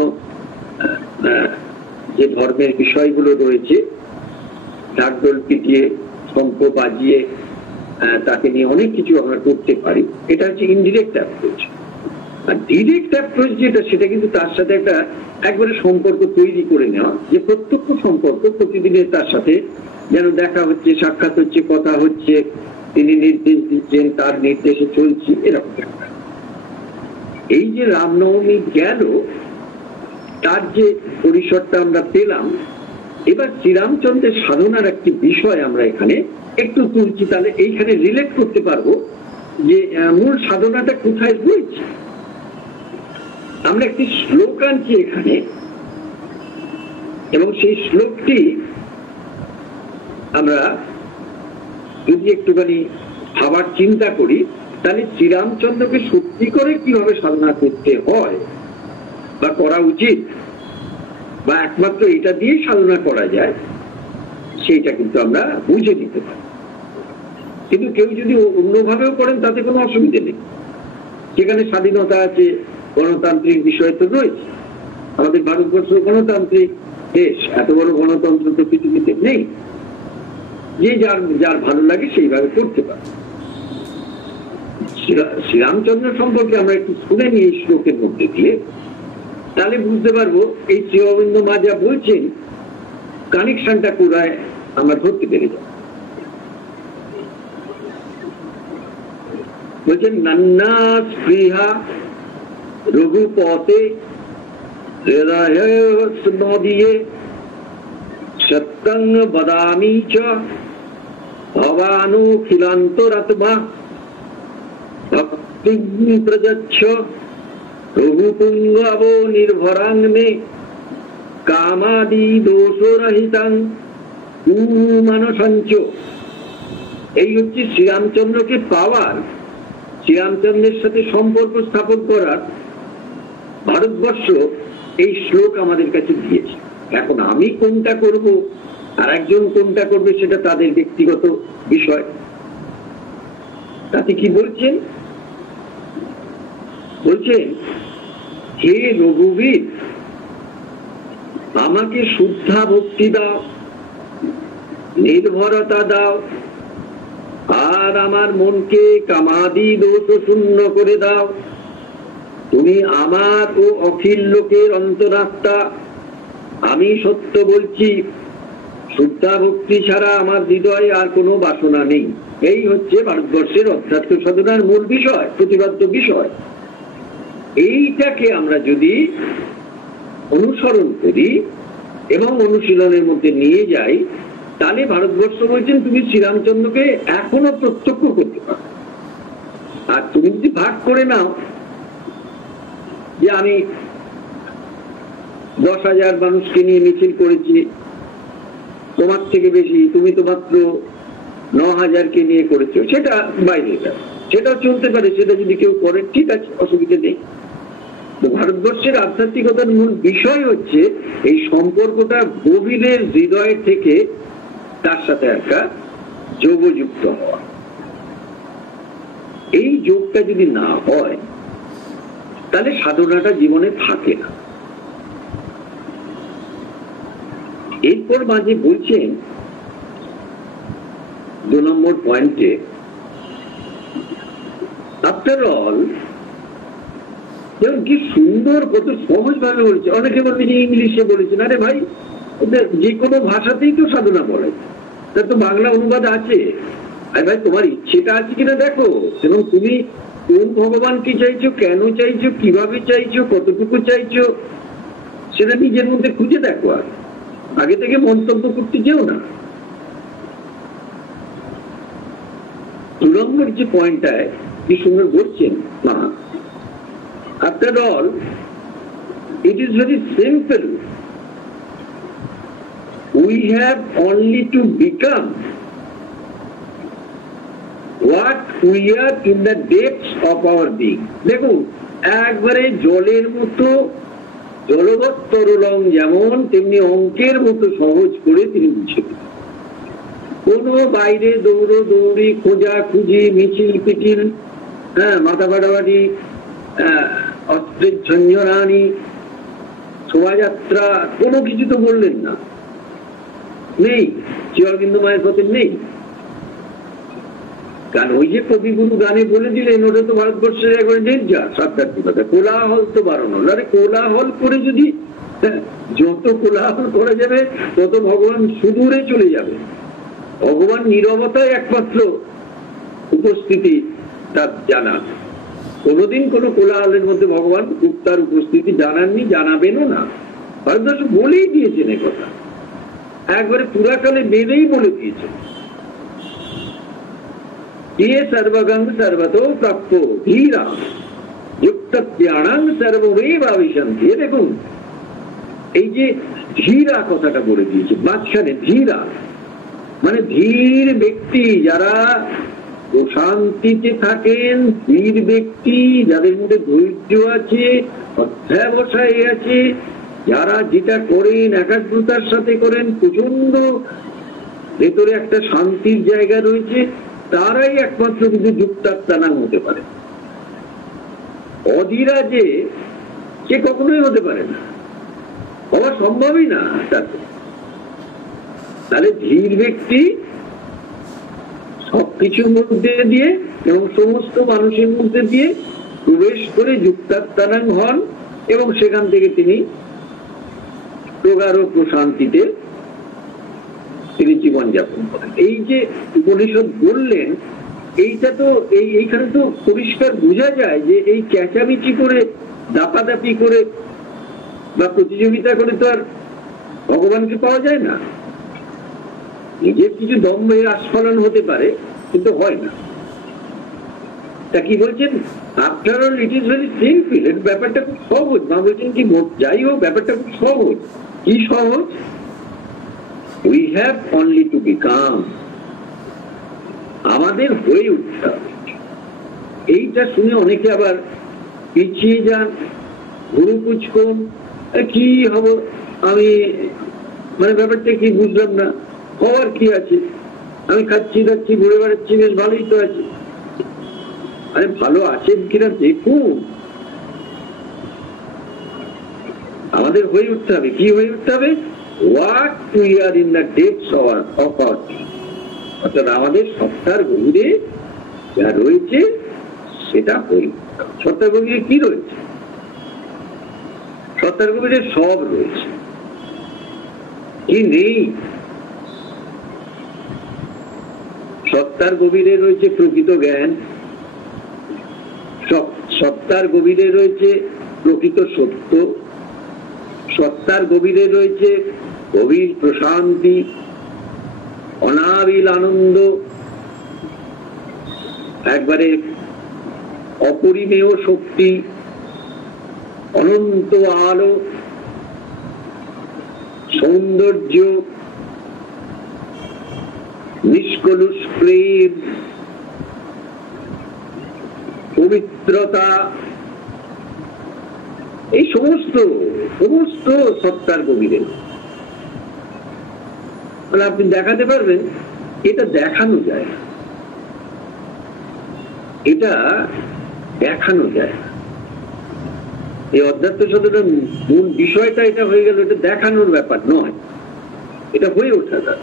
যে ধর্মের বিষয়গুলো রয়েছে, ঢাকঢোল পিটিয়ে শঙ্খ বাজিয়ে তাকে নিয়ে অনেক কিছু আমরা করতে পারি। এটা হচ্ছে ইনডিরেক্ট অ্যাপ্রোচ। আর ডিরেক্ট অ্যাপ্রোচ যেটা, সেটা কিন্তু তার সাথে একটা একবারে সম্পর্ক তৈরি করে নেওয়া, যে প্রত্যক্ষ সম্পর্ক, প্রতিদিনের তার সাথে যেন দেখা হচ্ছে, সাক্ষাৎ হচ্ছে, কথা হচ্ছে, তিনি নির্দেশ দিচ্ছেন, তার নির্দেশে চলছি, এরকম একটা। এই যে রামনবমী গেল, তার যে পরিসরটা আমরা পেলাম, এবার শ্রীরামচন্দ্রের সাধনার একটি বিষয় আমরা এখানে একটু তুলছি, তাহলে এইখানে রিলেট করতে পারবো যে মূল সাধনাটা কোথায় রয়েছে। আমরা একটি শ্লোক আনছি এখানে, এবং সেই শ্লোকটি আমরা যদি একটুখানি আবার চিন্তা করি, তাহলে শ্রীরামচন্দ্রকে সত্যি করে কিভাবে সাধনা করতে হয় বা করা উচিত, বা একমাত্র এটা দিয়ে সাধনা করা যায়, সেইটা কিন্তু আমরা বুঝে নিতে পারি। কিন্তু কেউ যদি অন্যভাবেও করেন তাতে কোনো অসুবিধা নেই, সেখানে স্বাধীনতা আছে, গণতান্ত্রিক বিষয় তো রয়েছে। আমাদের ভারতবর্ষ গণতান্ত্রিক দেশ, এত বড় গণতন্ত্র তো পৃথিবীতে নেই। যে যার ভালো লাগে সেইভাবে করতে পারে। শ্রীরামচন্দ্র সম্পর্কে আমরা একটু শুনে নিই এই শ্লোকের মধ্যে দিয়ে, তাহলে বুঝতে পারবো এই শ্রী অরবিন্দ মা যা বলছেন কানেকশনটা কোথায় আমরা ধরতে পেরে যাব। বলছেন নান্না স্পৃহা রঘুপতে নদিয়ে সত্যং বদামি চ ভবানুখিলান্তরাত্মা ভক্তি প্রযচ্ছ রঘুপুঙ্গব নির্ভরাং মে কামাদি দোষরহিতাং মানসঞ্চ। এই হচ্ছে শ্রীরামচন্দ্রকে পাওয়ার, শ্রীরামচন্দ্রের সাথে সম্পর্ক স্থাপন করার ভারতবর্ষ এই শ্লোক আমাদের কাছে দিয়েছে। এখন আমি কোনটা করব আর একজন কোনটা করবে সেটা তাদের ব্যক্তিগত বিষয়। তাতে কি বলছেন? বলছেন, হে রঘুবীর, আমাকে শুদ্ধা ভক্তি দাও, নির্ভরতা দাও, আর আমার মনকে কামাদি দোষ শূন্য করে দাও। তুমি আমার ও অখিল লোকের অন্তরাত্মা, আমি সত্য বলছি, শুদ্ধা ভক্তি ছাড়া আমার হৃদয়ে আর কোনো বাসনা নেই। এই হচ্ছে ভারতবর্ষের অধ্যাত্ম সাধনার মূল বিষয়, প্রতিপাদ্য বিষয়। এইটাকে আমরা যদি অনুসরণ করি এবং অনুশীলনের মধ্যে নিয়ে যাই, তাহলে ভারতবর্ষ বলছেন তুমি শ্রীরামচন্দ্রকে এখনো প্রত্যক্ষ করতে পারো। আর তুমি যদি ভাগ করে নাও যে আমি 10,000 মানুষকে নিয়ে মিছিল করেছি, তোমার থেকে বেশি, তুমি তো মাত্র 9,000কে নিয়ে করেছো, সেটা বাইরে, সেটা চলতে পারে। সেটা যদি কেউ করে ঠিক আছে, অসুবিধা নেই। তো ভারতবর্ষের আধ্যাত্মিকতার মূল বিষয় হচ্ছে এই সম্পর্কটা গভীরের হৃদয় থেকে তার সাথে একটা যোগযুক্ত হওয়া। এই যোগটা যদি না হয় তাহলে সাধনাটা জীবনে থাকে না। এরপর মাঝে বলছেন 2 নম্বর পয়েন্টে, আফটার অল, যেমন কি সুন্দর, কত সহজ ভাবে বলেছে। অনেকে বলবে যে ইংলিশে বলেছেন, আরে ভাই যে কোনো ভাষাতেই তো সাধনা বলে, তার তো বাংলা অনুবাদ আছে। আরে ভাই তোমার ইচ্ছেটা আছে কিনা দেখো, এবং তুমি কোন ভগবানকে চাইছো, কেন চাইছো, কিভাবে চাইছো, কতটুকু চাইছো, সেটা নিজের মধ্যে খুঁজে দেখো। আর আগে থেকে মন্তব্য করতে যেও না। 2 নম্বর যে পয়েন্টটায় কি সুন্দর বলছেন মা, after all it is very simple, we have only to become what we are in the depths of our being. দেখুন, একবারে জলের মতো জলবৎ তরলং যেমন, তেমনি অঙ্কের মতো সহজ করে তিনি বুঝে দিলেন। কোনো বাইরে দৌড়ি, খোঁজাখুঁজি, মিছিল পিটিল, মাথা ফাটাফাটি, অস্ত্রের ঝঞ্ঝনানি, শোভাযাত্রা, কোনো কিছু তো বললেন না, নেই। শ্রী অরবিন্দ মায়ের পথে নেই। কারণ ওই যে কবিগুরু গানে বলে দিলেন, ওটা তো ভারতবর্ষের একবারে নির্যাস আধ্যাত্মিকতা, কোলাহল তো বাড়ানো। আরে কোলাহল করে যদি যত কোলাহল করা যাবে তত ভগবান সুদূরে চলে যাবে। ভগবান নীরবতায় একমাত্র উপস্থিতি তার জানা। কোনোদিন কোন কোলাহলের মধ্যে ভগবান তার উপস্থিতি জানাননি, জানাবেনও না। ভারতবর্ষ বলেই দিয়েছেন এ কথা, একবারে পুরাকালে বেদেই বলে দিয়েছেন। সর্বগং সর্বতো প্রাপ্য ধীরা যুক্ত জ্ঞানং সর্বমেবাবিশন্তি। দেখুন এই যে ধীরা কথাটা বলে দিয়েছে মাঝখানে, ধীরা মানে ধীর ব্যক্তি, যারা শান্তিতে থাকেন, ধীর ব্যক্তি যাদের মধ্যে ধৈর্য আছে, অধ্যাবসায় আছে, যারা যেটা করেন একাগ্রতার সাথে করেন, প্রচন্ড ভেতরে একটা শান্তির জায়গা রয়েছে, তারাই একমাত্র কিন্তু যুক্তাত্মানাং হতে পারে। অধীরা যে সে কখনোই হতে পারে না, হওয়া সম্ভবই না তাতে। তাহলে ধীর ব্যক্তি সবকিছুর মধ্যে দিয়ে এবং সমস্ত মানুষের মধ্যে দিয়ে প্রবেশ করে যুক্তাত্মানাং হন এবং সেখান থেকে তিনি প্রগাঢ় প্রশান্তিতে তিনি জীবনযাপন করেন। এই যে উপনিষদ বললেন, এইটা তো এইখানে তো পরিষ্কার বোঝা যায় যে এই চেঁচামেচি করে, দাপাদাপি করে বা প্রতিযোগিতা করে তো আর ভগবানকে পাওয়া যায় না। নিজের কিছু দম্ভের আস্ফলন হতে পারে, কিন্তু হয় না। তা কি বলছেন, after all it is very simple. ব্যাপারটা খুব সহজ। মা বলছেন কি, যাই হোক ব্যাপারটা খুব সহজ। কি সহজ? We have only to become, আমাদের হয়ে উঠতে হবে। এইটা শুনে অনেকে আবার পিছিয়ে যান, গুরু কুচকন, কি হব আমি, মানে ব্যাপারটা কি বুঝলাম না, হওয়ার কি আছে, আমি খাচ্ছি দাচ্ছি ঘুরে বেড়াচ্ছি, বেশ ভালোই তো আছে। আরে ভালো আছেন কিনা দেখুন। আমাদের হয়ে উঠতে হবে। কি হয়ে উঠতে হবে? What we are in the depths of our being, অর্থাৎ আমাদের সত্তার গভীরে যা রয়েছে সেটা হয়ে উঠতে হবে। সত্তার গভীরে কি রয়েছে? সত্তার গভীরে সব রয়েছে, কি নেই? সত্তার গভীরে রয়েছে প্রকৃত জ্ঞান, সত্তার গভীরে রয়েছে প্রকৃত সত্য, সত্তার গভীরে রয়েছে গভীর প্রশান্তি, অনাবিল আনন্দ, একবারে অপরিমেয় শক্তি, অনন্ত আলো, সৌন্দর্য, নিষ্কলুষ প্রেম, পবিত্রতা, এই সমস্ত সত্তার গভীরে। মানে আপনি দেখাতে পারবেন, এটা দেখানো যায়, এটা দেখানো যায়। এই অধ্যাত্ম সাধনের মূল বিষয়টা এটা হয়ে গেল, এটা দেখানোর ব্যাপার নয়, এটা হয়ে ওঠা যায়।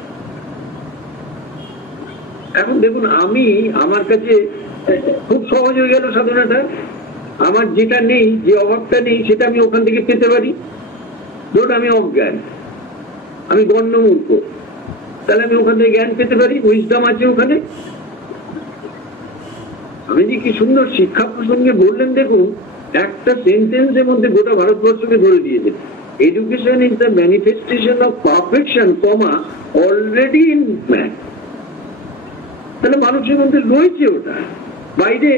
এখন দেখুন, আমার কাছে খুব সহজ হয়ে গেল সাধনাটা। আমার যেটা নেই, যে অভাবটা নেই, সেটা আমি ওখান থেকে পেতে পারি। ধরুন আমি অজ্ঞান, আমি গণ্যমূর্খ, তাহলে আমি ওখান থেকে জ্ঞান পেতে পারি, উইজডম আছে ওখানে। আমি যে কি সুন্দর শিক্ষা প্রসঙ্গে বললেন, দেখুন একটা সেন্টেন্সের মধ্যে গোটা ভারতবর্ষকে ধরে দিয়েছে। Education is the manifestation of perfection, already in man. তাহলে মানুষের মধ্যে রয়েছে ওটা। বাইরে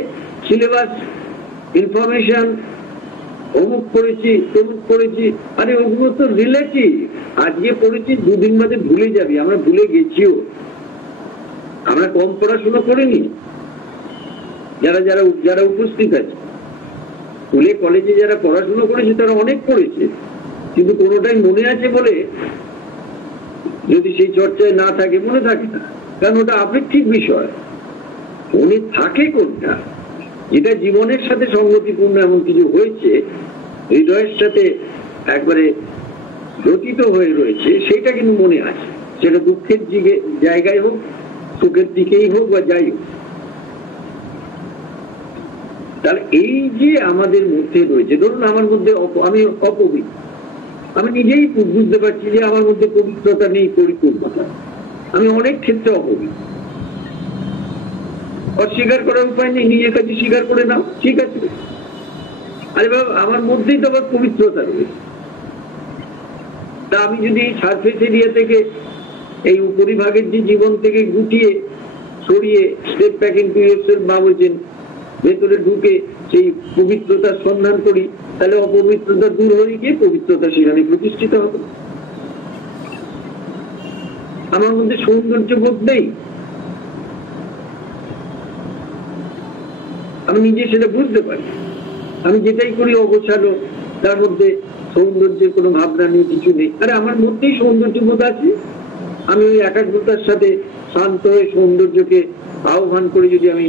সিলেবাস, ইনফরমেশন, অমুক করেছি তমুক করেছি, আরে ওগুলো তো রিলেটিভ। আজকে পড়েছি, দুদিন বাদে ভুলে যাবি, আমরা ভুলে গেছিও। আমরা কম পড়াশোনা করিনি। যারা যারা যারা উপস্থিত আছে, স্কুলে কলেজে যারা পড়াশোনা করেছে তারা অনেক পড়েছে, কিন্তু কোনোটাই মনে আছে বলে যদি সেই চর্চায় না থাকে, মনে থাকে না। কারণ ওটা আপেক্ষিক বিষয়। মনে থাকে কোনটা, যেটা জীবনের সাথে সঙ্গতিপূর্ণ এমন কিছু হয়েছে, হৃদয়ের সাথে একবারে গঠিত হয়ে রয়েছে, সেটা কিন্তু মনে আছে। সেটা দুঃখের জায়গায় হোক, সুখের দিকেই হোক বা যাই হোক, তাহলে এই যে আমাদের মধ্যে রয়েছে, ধরুন আমার মধ্যে আমি অপবিত্র, আমি নিজেই বুঝতে পারছি যে আমার মধ্যে পবিত্রতা নেই, পরিপূর্ণতা, আমি অনেক ক্ষেত্রে অপবিত্র। অস্বীকার করার উপায় নেই, নিজের কাছে স্বীকার করে নাও, ঠিক আছে। আরে বাবা, আমার মধ্যেই তো আবার পবিত্রতা রয়েছে। তা আমি যদি সারফেস এরিয়া থেকে, এই উপরিভাগের যে জীবন থেকে গুটিয়ে সরিয়ে স্টেপ ব্যাক ইনটু ইয়োরসেলফ বা বলছেন ভেতরে ঢুকে সেই পবিত্রতার সন্ধান করি, তাহলে অপবিত্রতা দূর হয়ে গিয়ে পবিত্রতা সেখানে প্রতিষ্ঠিত হবে। আমার মধ্যে সৌন্দর্য বোধ নেই, আমি নিজে সেটা বুঝতে পারি। আমি যেটাই করি অগোছালো, তার মধ্যে সৌন্দর্যের কোনো ভাবনা নেই, কিছু নেই। আরে আমার মধ্যেই সৌন্দর্য বোধ আছে। আমি ওই একাগ্রতার সাথে শান্ত হয়ে সৌন্দর্যকে আহ্বান করে যদি আমি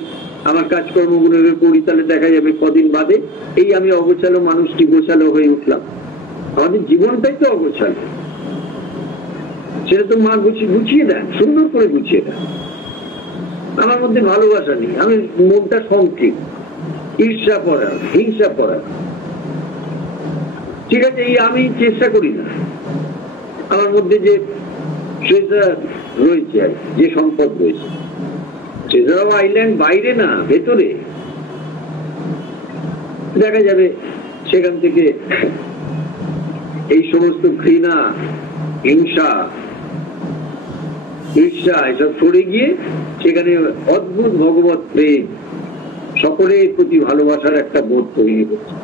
আমার কাজকর্মগুলো করি, তাহলে দেখা যাবে কদিন বাদে এই আমি অগোছালো মানুষটি গোছালো হয়ে উঠলাম। আমাদের জীবনটাই তো অগোছালো, সেটা তো মা গুছিয়ে দেন, সুন্দর করে গুছিয়ে দেন। আমার মধ্যে ভালোবাসা নেই, আমি মনটা সংকীর্ণ, ঈর্ষা করা, হিংসা করা, ঠিক আছে, এই আমি চেষ্টা করি না। আমার মধ্যে যে ট্রেজার রয়েছে, যে সম্পদ রয়েছে, ট্রেজার অফ আইল্যান্ড বাইরে না, ভেতরে দেখা যাবে সেখান থেকে এই সমস্ত ঘৃণা, হিংসা, ঈর্ষা এসব সরে গিয়ে সেখানে অদ্ভুত ভগবত প্রেম, সকলের প্রতি ভালোবাসার একটা বোধ তৈরি হচ্ছে।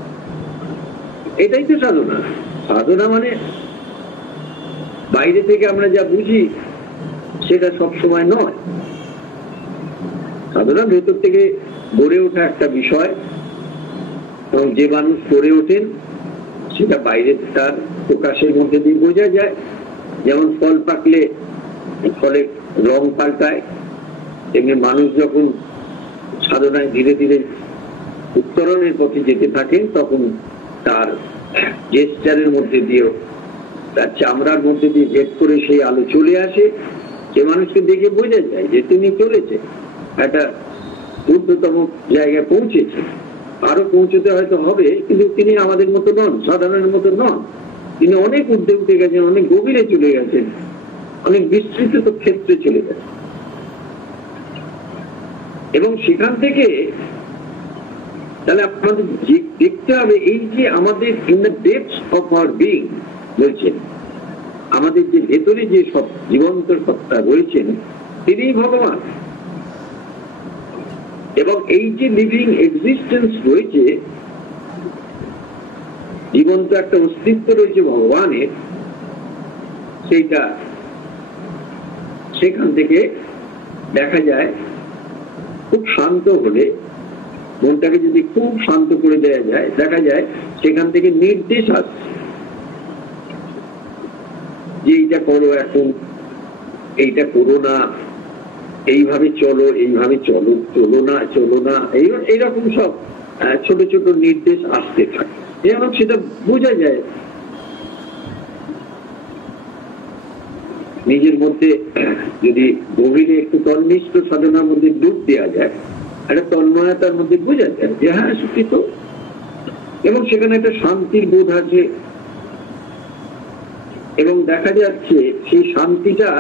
এটাই তো সাধনা। সাধনা মানে বাইরে থেকে আমরা যা বুঝি সেটা সব সময় নয়। সাধনা ভেতর থেকে গড়ে ওঠা একটা বিষয়, এবং যে মানুষ গড়ে ওঠেন সেটা বাইরে তার প্রকাশের মধ্যে দিয়ে বোঝা যায়। যেমন ফল পাকলে ফলের রং পাল্টায়, তেমনি মানুষ যখন সাধনায় ধীরে ধীরে উত্তরণের পথে যেতে থাকেন, তখন তার জেস্টারের মধ্যে দিয়েও, তার চামড়ার মধ্যে দিয়ে ভেদ করে সেই আলো চলে আসে। সে মানুষকে দেখে বোঝা যায় যে তিনি চলেছে, একটা ঊর্ধ্বতম জায়গায় পৌঁছেছে, আরো পৌঁছতে হয়তো হবে, কিন্তু তিনি আমাদের মতো নন, সাধারণের মতো নন। তিনি অনেক ঊর্ধ্বে উঠে গেছেন, অনেক গভীরে চলে গেছেন, অনেক বিস্তৃত ক্ষেত্রে চলে গেছেন। এবং সেখান থেকে তাহলে আপনাদের দেখতে হবে, এই যে আমাদের in the depths of our being বলছেন, আমাদের যে ভেতরে যে সব জীবন্ত সত্তা রয়েছেন, তিনিই ভগবান। এবং এই যে লিভিং এক্সিস্টেন্স রয়েছে, জীবন্ত একটা অস্তিত্ব রয়েছে ভগবানের, সেইটা সেখান থেকে দেখা যায় খুব শান্ত হলে, মনটাকে যদি খুব শান্ত করে দেওয়া যায়, দেখা যায় সেখান থেকে নির্দেশ আসছে যে এইটা করো, এখন এইটা করো না, এইভাবে চলো, এইভাবে চলো, চলো না, এইরকম সব ছোট ছোট নির্দেশ আসতে থাকে। এবং সেটা বোঝা যায় নিজের মধ্যে। যদি গভীরে একটু তন্নিষ্ঠ সাধনার মধ্যে ডুব দেওয়া যায়, একটা তন্ময়তার মধ্যে বোঝা যায় যে হ্যাঁ সত্যি তো। এবং সেখানে একটা শান্তির বোধ আছে, এবং দেখা যাচ্ছে সেই শান্তিটা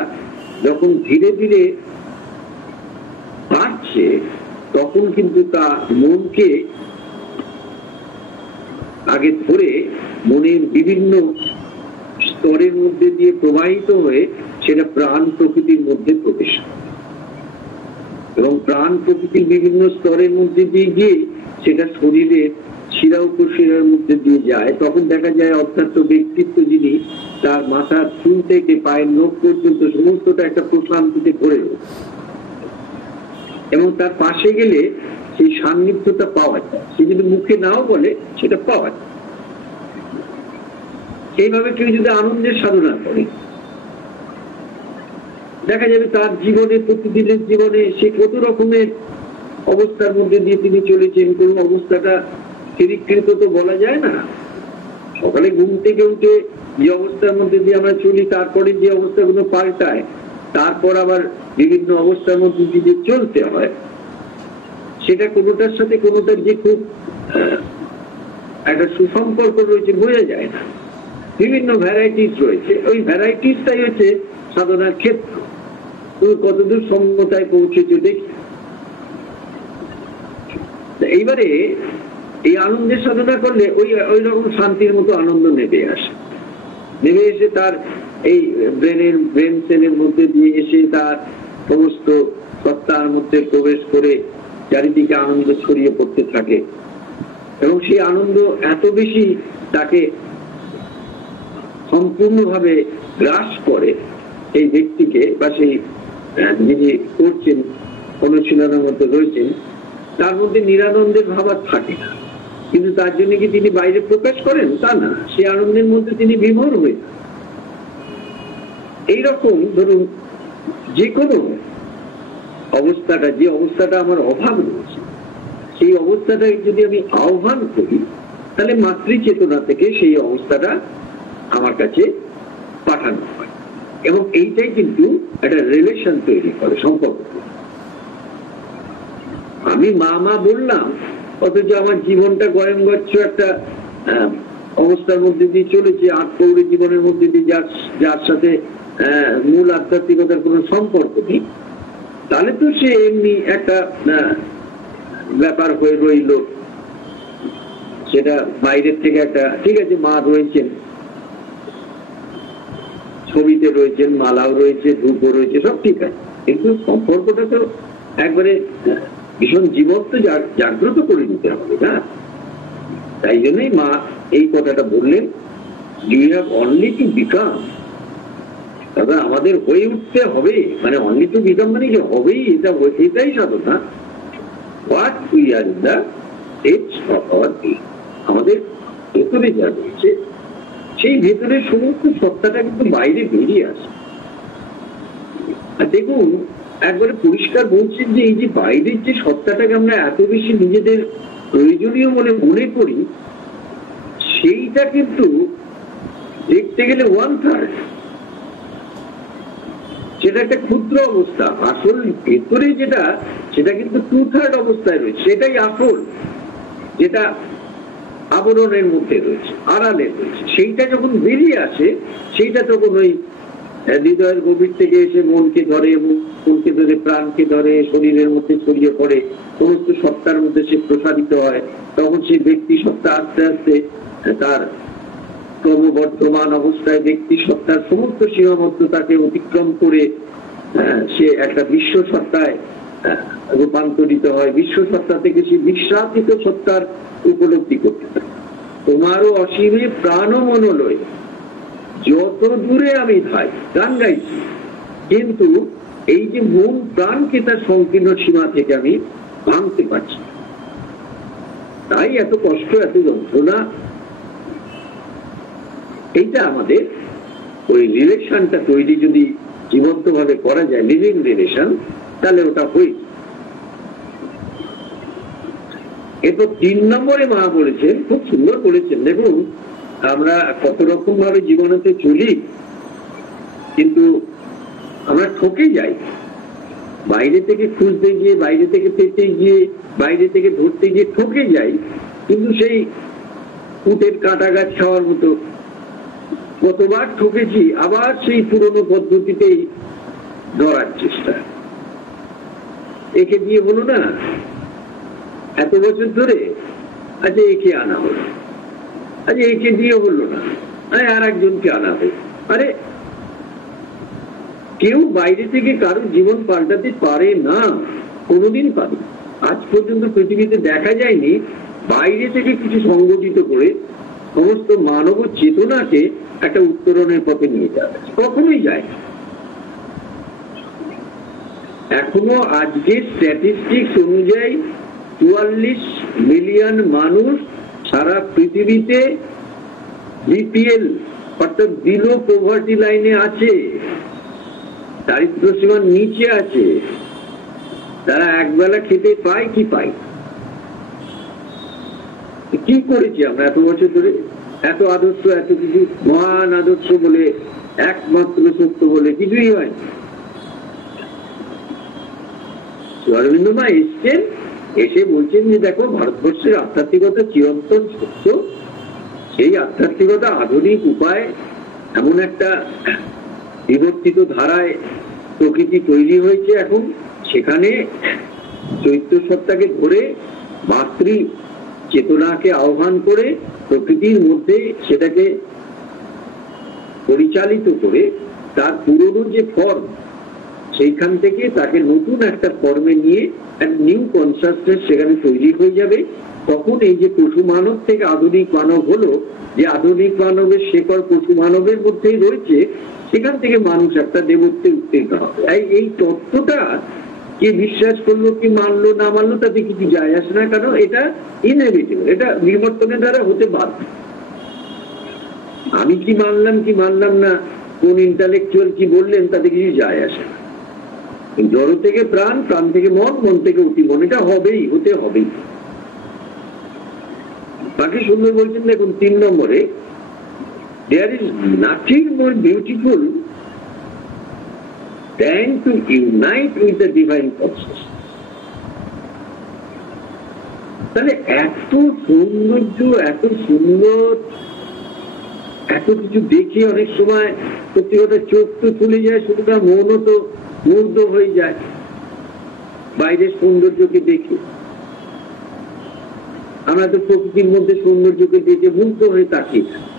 যখন ধীরে ধীরে বাড়ছে, তখন কিন্তু তা মনকে আগে ধরে মনের বিভিন্ন স্তরের মধ্যে দিয়ে প্রবাহিত হয়ে সেটা প্রাণ প্রকৃতির মধ্যে প্রবেশ, এবং প্রাণ প্রকৃতির বিভিন্ন স্তরের মধ্যে দিয়ে গিয়ে সেটা শরীরের শিরা উপশিরার মধ্যে দিয়ে যায়। তখন দেখা যায় অধ্যাত্ম ব্যক্তিত্ব যিনি, তার মাথার চুল থেকে পায়ের নখ পর্যন্ত সমস্তটা একটা প্রশান্তিতে ভরে রয়েছে, এবং তার পাশে গেলে সেই সান্নিধ্যতা পাওয়া যায়। সে যদি মুখে নাও বলে, সেটা পাওয়া যায়। এইভাবে কেউ যদি আনন্দের সাধনা করে, দেখা যাবে তার জীবনে, প্রতিদিনের জীবনে সে কত রকমের অবস্থার মধ্যে দিয়ে তিনি চলেছেন। কোন অবস্থাটা স্থিরীকৃত তো বলা যায় না। সকালে ঘুম থেকে উঠে যে অবস্থার মধ্যে দিয়ে আমরা চলি, তারপরে যে অবস্থাগুলো পাল্টায়, তারপর আবার বিভিন্ন অবস্থার মধ্যে দিয়ে চলতে হয়, সেটা কোনোটার সাথে কোনোটার যে খুব একটা সুসম্পর্ক রয়েছে বোঝা যায় না। বিভিন্ন ভ্যারাইটিস রয়েছে, ওই ভ্যারাইটিসটাই হচ্ছে সাধনার ক্ষেত্র। তুমি কতদূর সম্মতায় পৌঁছেছো দেখি। এইবারে এই আনন্দের সাধনা করলে ওই রকম শান্তির মতো আনন্দ নেমে আসে, নেমে এসে তার এই ব্রেন সেলের মধ্যে দিয়ে এসে তার সমস্ত সত্তার মধ্যে প্রবেশ করে চারিদিকে আনন্দ ছড়িয়ে পড়তে থাকে, এবং সেই আনন্দ এত বেশি তাকে সম্পূর্ণভাবে গ্রাস করে এই ব্যক্তিকে, বা সেই যিনি করছেন অনুশীলনের মধ্যে রয়েছেন, তার মধ্যে নিরানন্দের ভাব আর থাকে না। কিন্তু তার জন্য কি তিনি বাইরে প্রকাশ করেন? তা না, সে আনন্দের মধ্যে তিনি বিভোর হয়ে। এইরকম ধরুন যে কোনো অবস্থাটা, যে অবস্থাটা আমার অভাব রয়েছে, সেই অবস্থাটাকে যদি আমি আহ্বান করি, তাহলে মাতৃচেতনা থেকে সেই অবস্থাটা আমার কাছে পাঠানো হয়, এবং এইটাই কিন্তু একটা রিলেশন তৈরি করে, সম্পর্ক। আমি মা বললাম, অথচ আমার জীবনটা গয়ঙ্গচ্ছ একটা অবস্থার মধ্যে দিয়ে চলেছে, আটপৌরে জীবনের মধ্যে দিয়ে, যার সাথে মূল আধ্যাত্মিকতার কোনো সম্পর্ক নেই। তাহলে তো সে এমনি একটা ব্যাপার হয়ে রইল, সেটা বাইরের থেকে একটা, ঠিক আছে মা রয়েছেন, ছবিতে রয়েছেন, মালাও রয়েছে, ধূপও রয়েছে, সব ঠিক আছে, কিন্তু সম্পর্কটা তো একবারে ভীষণ জীবন্ত জাগ্রত করে নিতে হবে না? তাই জন্যই মা এই কথাটা বললেন, you have only to become. দাদা আমাদের হয়ে উঠতে হবে, মানে অনলি টু বিকাম মানে কি হবেই, এটাই সাধনা। What we are in the edge of our being, আমাদের ভেতরে যা রয়েছে সেই ভেতরের সমস্ত সত্তাটা কিন্তু বাইরে বেরিয়ে আসে। আর দেখুন একবারে পরিষ্কার বলছেন যে এই যে বাইরের যে সত্তাটাকে আমরা এত বেশি নিজেদের প্রয়োজনীয় মনে করি, সেইটা কিন্তু দেখতে গেলে 1/3, সেটা একটা ক্ষুদ্র অবস্থা। আসল ভেতরে যেটা, সেটা কিন্তু 2/3 অবস্থায় রয়েছে, সেটাই আসল, যেটা আবরণের মধ্যে রয়েছে, আড়ালে রয়েছে। সেইটা যখন বেরিয়ে আসে, সেইটা তখন ওই হৃদয়ের গভীর থেকে এসে মনকে ধরে, মনকে ধরে প্রাণকে ধরে, শরীরের মধ্যে ছড়িয়ে পড়ে, সমস্ত সত্তার মধ্যে সে প্রসারিত হয়। তখন সেই ব্যক্তি সত্তা আস্তে আস্তে তার ক্রমবর্ধমান অবস্থায় ব্যক্তি সত্তার সমস্ত সীমাবদ্ধতাকে অতিক্রম করে সে একটা বিশ্ব সত্তায় রূপান্তরিত হয়। বিশ্ব সত্তা থেকে সে বিশ্বাসিত সত্তার উপলব্ধি করতে পারে। তোমারও অসীমে প্রাণ মনোলয় যত দূরে আমি ধাই, গান গাইছি, কিন্তু এই যে মন প্রাণকে তার সংকীর্ণ সীমা থেকে আমি ভাঙতে পারছি, তাই এত কষ্ট, এত যন্ত্রণা। এইটা আমাদের ওই রিলেশনটা তৈরি যদি জীবন্ত ভাবে করা যায়, লিভিং রিলেশন, তাহলে ওটা হই। এরপর 3 নম্বরে মা বলেছেন, খুব সুন্দর বলেছেন। দেখুন আমরা কত রকম ভাবে জীবনেতে চলি, কিন্তু আমরা ঠকে যাই। বাইরে থেকে খুঁজতে গিয়ে, বাইরে থেকে পেতে গিয়ে, বাইরে থেকে ধরতে গিয়ে ঠকে যাই, কিন্তু সেই উটের কাঁটা গাছ খাওয়ার মতো কতবার ঠকেছি, আবার সেই পুরনো পদ্ধতিতেই ধরার চেষ্টা। একে দিয়ে হলো না এত বছর ধরে, আচ্ছা একে আনা হলো, আচ্ছা একে দিয়ে হলো না, আর একজনকে আনা হলো। আরে কেউ বাইরে থেকে কারো জীবন পাল্টাতে পারে না, কোনোদিন পারে। আজ পর্যন্ত পৃথিবীতে দেখা যায়নি বাইরে থেকে কিছু সংগঠিত করে সমস্ত মানব চেতনাকে একটা উত্তরণের পথে নিয়ে যাবে, কখনোই যায় না। এখনো আজকের স্ট্যাটিস্টিক্স অনুযায়ী 44 মিলিয়ন মানুষ সারা পৃথিবীতে বিপিএল অর্থাৎ বিলো পভার্টি লাইনে আছে, দারিদ্র সীমার নিচে আছে। তারা একবেলা খেতে পায় কি পায়? কি করেছি আমরা এত বছর ধরে? এত আদর্শ, এত কিছু মহান আদর্শ বলে, একমাত্র সত্য বলে কিছুই হয়। অরবিন্দ মা এসছেন এসে বলছেন যে দেখো, ভারতবর্ষের আধ্যাত্মিকতা চিরন্তন সত্য, সেই আধ্যাত্মিকতা আধুনিক উপায় এমন একটা বিবর্তিত ধারায় প্রকৃতি তৈরি হয়েছে এখন, সেখানে চৈত্য সত্তাকে ধরে মাতৃ চেতনাকে আহ্বান করে প্রকৃতির মধ্যে সেটাকে পরিচালিত করে তার পুরনো যে ফর্ম, সেইখান থেকে তাকে নতুন একটা ফর্মে নিয়ে নিউ কনসাসনেস সেখানে তৈরি হয়ে যাবে। তখন এই যে পশু মানব থেকে আধুনিক মানব হলো, যে আধুনিক মানবের শেকড় পশু মানবের মধ্যেই রয়েছে, সেখান থেকে মানুষ একটা দেবত্বে উত্তীর্ণ হবে। এই তত্ত্বটা কে বিশ্বাস করলো কি মানলো না মানলো তাতে কিছু যায় আসে না, কারণ এটা ইনএভিটেবল, এটা বিবর্তনের দ্বারা হতে বাধ্য। আমি কি মানলাম কি মানলাম না, কোন ইন্টালেকচুয়াল কি বললেন তাতে কিছু যায় আসে না। জড় থেকে প্রাণ, প্রাণ থেকে মন, মন থেকে অতিমন, এটা হবেই, হতে হবেই। বাকি সুন্দর বলছেন দেখুন 3 নম্বরে, there is nothing more beautiful than to unite with the divine consciousness. তাহলে এত সৌন্দর্য, এত সুন্দর, এত কিছু দেখে অনেক সময় সত্যি কথা চোখ তো চলে যায়, শুধু না মনও তো মুগ্ধ হয়ে যায় বাইরের সৌন্দর্যকে দেখে। আমরা তো প্রকৃতির মধ্যে সৌন্দর্যকে দেখে মুগ্ধ হয়ে তাকিয়ে থাকি।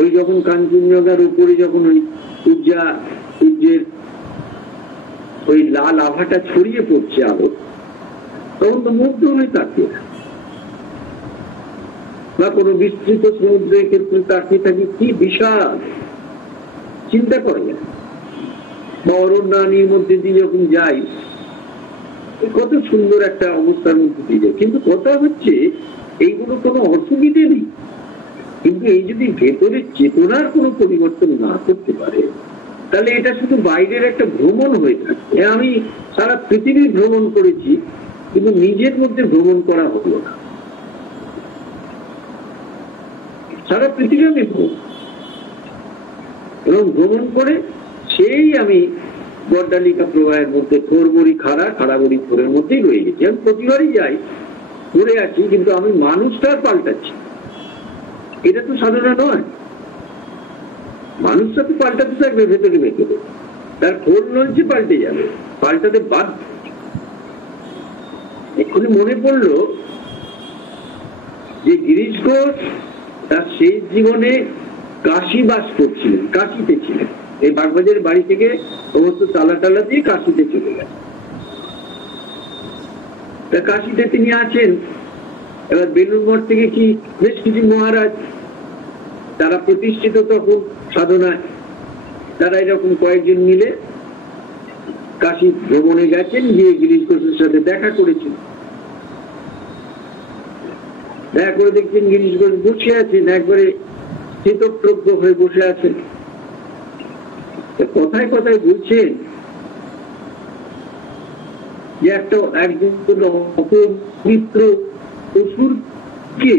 ওই যখন কাঞ্চনজঙ্ঘার উপরে যখন ওই সূর্যের ওই লাল আভাটা ছড়িয়ে পড়ছে আলো, তখন তো মুগ্ধ হয়ে তাকিয়ে থাকি। বা কোনো বিস্তৃত সমুদ্রের ক্ষেত্রে তাকিয়ে থাকি, কি বিশাল, চিন্তা করা যায়। বা অরণ্যানীর মধ্যে দিয়ে যখন যাই, কত সুন্দর একটা অবস্থার মধ্যে দিয়ে যায়। কিন্তু কথা হচ্ছে এইগুলো কোনো অসুবিধে নেই, কিন্তু এই যদি ভেতরে চেতনার কোনো পরিবর্তন না করতে পারে, তাহলে এটা শুধু বাইরের একটা ভ্রমণ হয়ে থাকে। আমি সারা পৃথিবী ভ্রমণ করেছি, কিন্তু নিজের মধ্যে ভ্রমণ করা হলো না। সারা পৃথিবী আমি ভ্রমণ করে সেই আমি বড্ডালিকা প্রবাহের মধ্যে থোরবড়ি খাড়াবড়ি থোরের মধ্যেই রয়ে গেছি। আমি প্রতিবারই যাই, ঘুরে আছি, কিন্তু আমি মানুষটা পাল্টাচ্ছি। এটা তো সাধনা নয়। মানুষটা তো পাল্টাতে থাকবে ভেতরে ভেতরে, তার খোল নলছে পাল্টে যাবে, পাল্টাতে বাধ্য। এক্ষুনি মনে পড়লো যে গিরিশ ঘোষ তার শেষ জীবনে কাশী বাস করছিলেন, কাশীতে ছিলেন। এই বাগবাজারের বাড়ি থেকে সমস্ত তালা দিয়ে কাশীতে চলে গেলেন। তা কাশীতে তিনি আছেন। এবার বেলুর মঠ থেকে কি বেশ কিছু মহারাজ তারা প্রতিষ্ঠিত তখন সাধনায়, তারা এরকম কয়েকজন মিলে কাশী ভ্রমণে গেছেন, গিয়ে গিরিশ ঘোষের সাথে দেখা করেছেন। দেখা করে দেখছেন গিরিশ ঘোষ বসে আছেন, একবারে স্থিতপ্রজ্ঞ হয়ে বসে আছেন। কথায় কথায় বলছেন যে একজন অপবিত্র অসুরকে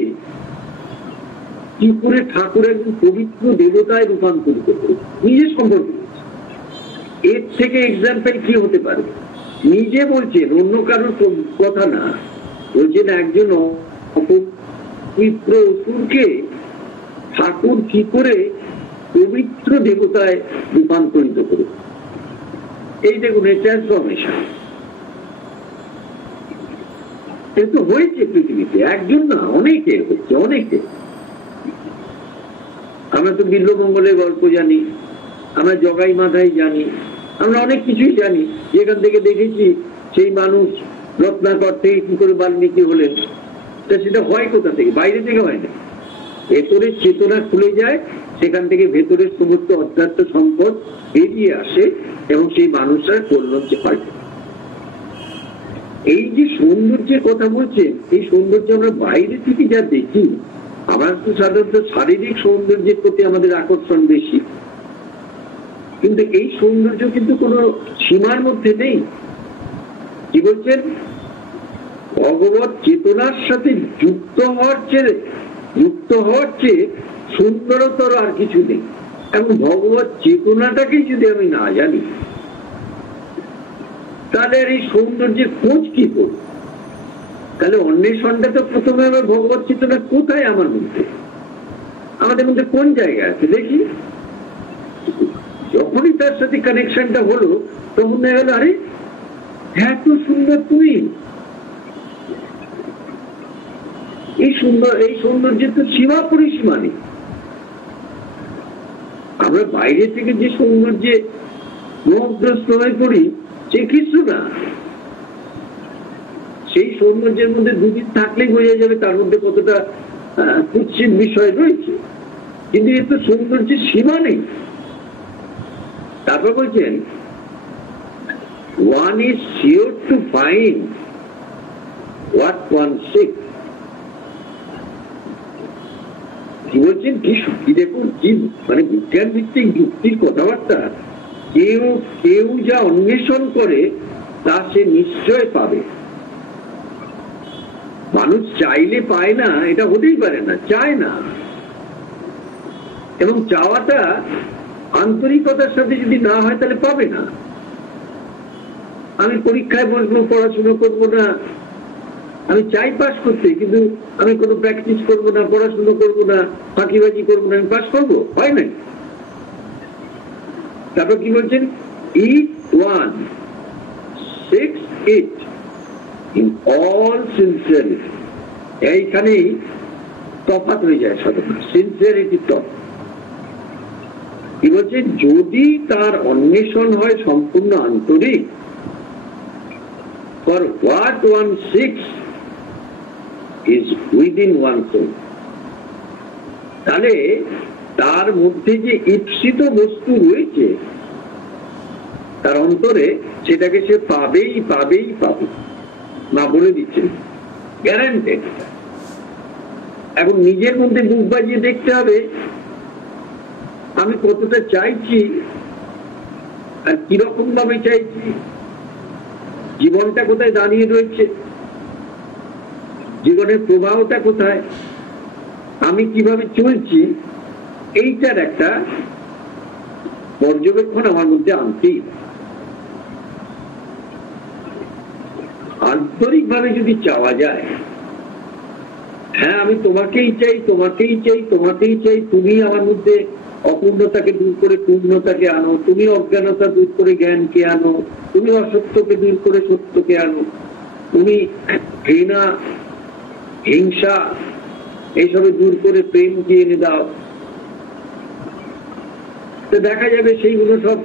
কি করে ঠাকুর একজন পবিত্র দেবতায় রূপান্তরিত করে, নিজের সম্পর্কে। এর থেকে এক্সাম্পল কি হতে পারে? নিজে বলছেন, অন্য কারোর কথা না, বলছেন একজন অপবিত্র অসুরকে ঠাকুর কি করে পবিত্র দেবতায় রূপান্তরিত করে। এই দেখুন, এই ট্রান্সফরমেশন কিন্তু হয়েছে পৃথিবীতে, একজন না, অনেকে হচ্ছে, অনেকে। আমরা তো বিল্বমঙ্গলের গল্প জানি, আমরা জগাই মাথায় জানি, আমরা অনেক কিছুই জানি, যেখান থেকে দেখেছি সেই মানুষ রত্নাকর থেকে কি করে বাল্মীকি হলেন। তা সেটা হয় কোথা থেকে? বাইরে থেকে হয় না, ভেতরের চেতনা খুলে যায়, সেখান থেকে ভেতরের সমস্ত অধ্যাত্ম সম্পদ বেরিয়ে আসে এবং সেই মানুষরা কল্যাণে পাল্টে। এই যে সৌন্দর্যের কথা বলছেন, এই সৌন্দর্য আমরা বাইরে থেকে যা দেখি, আমরা তো সাধারণত শারীরিক সৌন্দর্যের প্রতি আমাদের আকর্ষণ বেশি, কিন্তু এই সৌন্দর্য কিন্তু কোনো সীমার মধ্যে নেই। কি বলছেন? ভগবত চেতনার সাথে যুক্ত হওয়ার চেয়ে সুন্দরতর আর কিছু নেই। এবং ভগবত চেতনাটাকেই যদি আমি না জানি, তাহলে আর এই সৌন্দর্যের খোঁজ কি করব? তাহলে অন্বেষণটা তো প্রথমে আমার ভগবত চেতনা কোথায় আমার মধ্যে, আমাদের মধ্যে কোন জায়গা আছে দেখি। যখনই তার সাথে কানেকশনটা হলো তখন দেখা গেল আরে এত সুন্দর তুমি, এই সৌন্দর্যের তো সীমা পরিসীমা নেই। আমরা বাইরে থেকে যে সৌন্দর্যে মোহগ্রস্ত হয়ে পড়ি সে কিছু না। সেই সৌন্দর্যের মধ্যে দুদিন থাকলেই বোঝা যাবে তার মধ্যে কতটা কুৎসিত বিষয় রয়েছে, কিন্তু এর তো সৌন্দর্যের সীমা নেই। তারপর বলছেন one is sure to find what one seeks. কি বলছেন, কি সত্যি দেখুন, কি মানে বিজ্ঞান ভিত্তিক যুক্তির কথাবার্তা। কেউ যা অন্বেষণ করে তা সে নিশ্চয় পাবে। মানুষ চাইলে পায় না এটা হতেই পারে না, চায় না। এবং চাওয়াটা আন্তরিকতার সাথে যদি না হয় তাহলে পাবে না। আমি পরীক্ষায় বসবো, পড়াশোনা করবো না, আমি চাই পাস করতে, কিন্তু আমি কোনো প্র্যাকটিস করবো না, পড়াশোনা করবো না, ফাঁকিবাজি করবো না, আমি পাস করবো, হয় না। তারপর কি বলছেন, each one seeks it in all sincerity. এইখানেই তফাৎ হয়ে যায় সাধনা, সিনসিয়ারিটি তফাৎ। কি বলছে, যদি তার অন্বেষণ হয় সম্পূর্ণ আন্তরিক, for what one seeks is within oneself, তাহলে তার মধ্যে যে ঈপ্সিত বস্তু রয়েছে তার অন্তরে, সেটাকে সে পাবেই পাবে না, বলে দিচ্ছেন, গ্যারান্টেড। এখন নিজের মধ্যে বুক বাজিয়ে দেখতে হবে আমি কতটা চাইছি আর কিরকম ভাবে চাইছি, জীবনটা কোথায় দাঁড়িয়ে রয়েছে, জীবনের প্রবাহটা কোথায়, আমি কিভাবে চলছি, এইটার একটা পর্যবেক্ষণ আমার মধ্যে আনতেই। আন্তরিক ভাবে যদি চাওয়া যায়, হ্যাঁ আমি তোমাকেই চাই, তোমাকেই চাই, তোমাকেই চাই, তুমি আমার মধ্যে অপূর্ণতাকে দূর করে পূর্ণতাকে আনো, তুমি অজ্ঞানতা দূর করে জ্ঞানকে আনো, তুমি অসত্যকে দূর করে সত্যকে আনো, তুমি ঘৃণা হিংসা এইসবে দূর করে প্রেমকে এনে দাও। তো দেখা যাবে সেইগুলো সব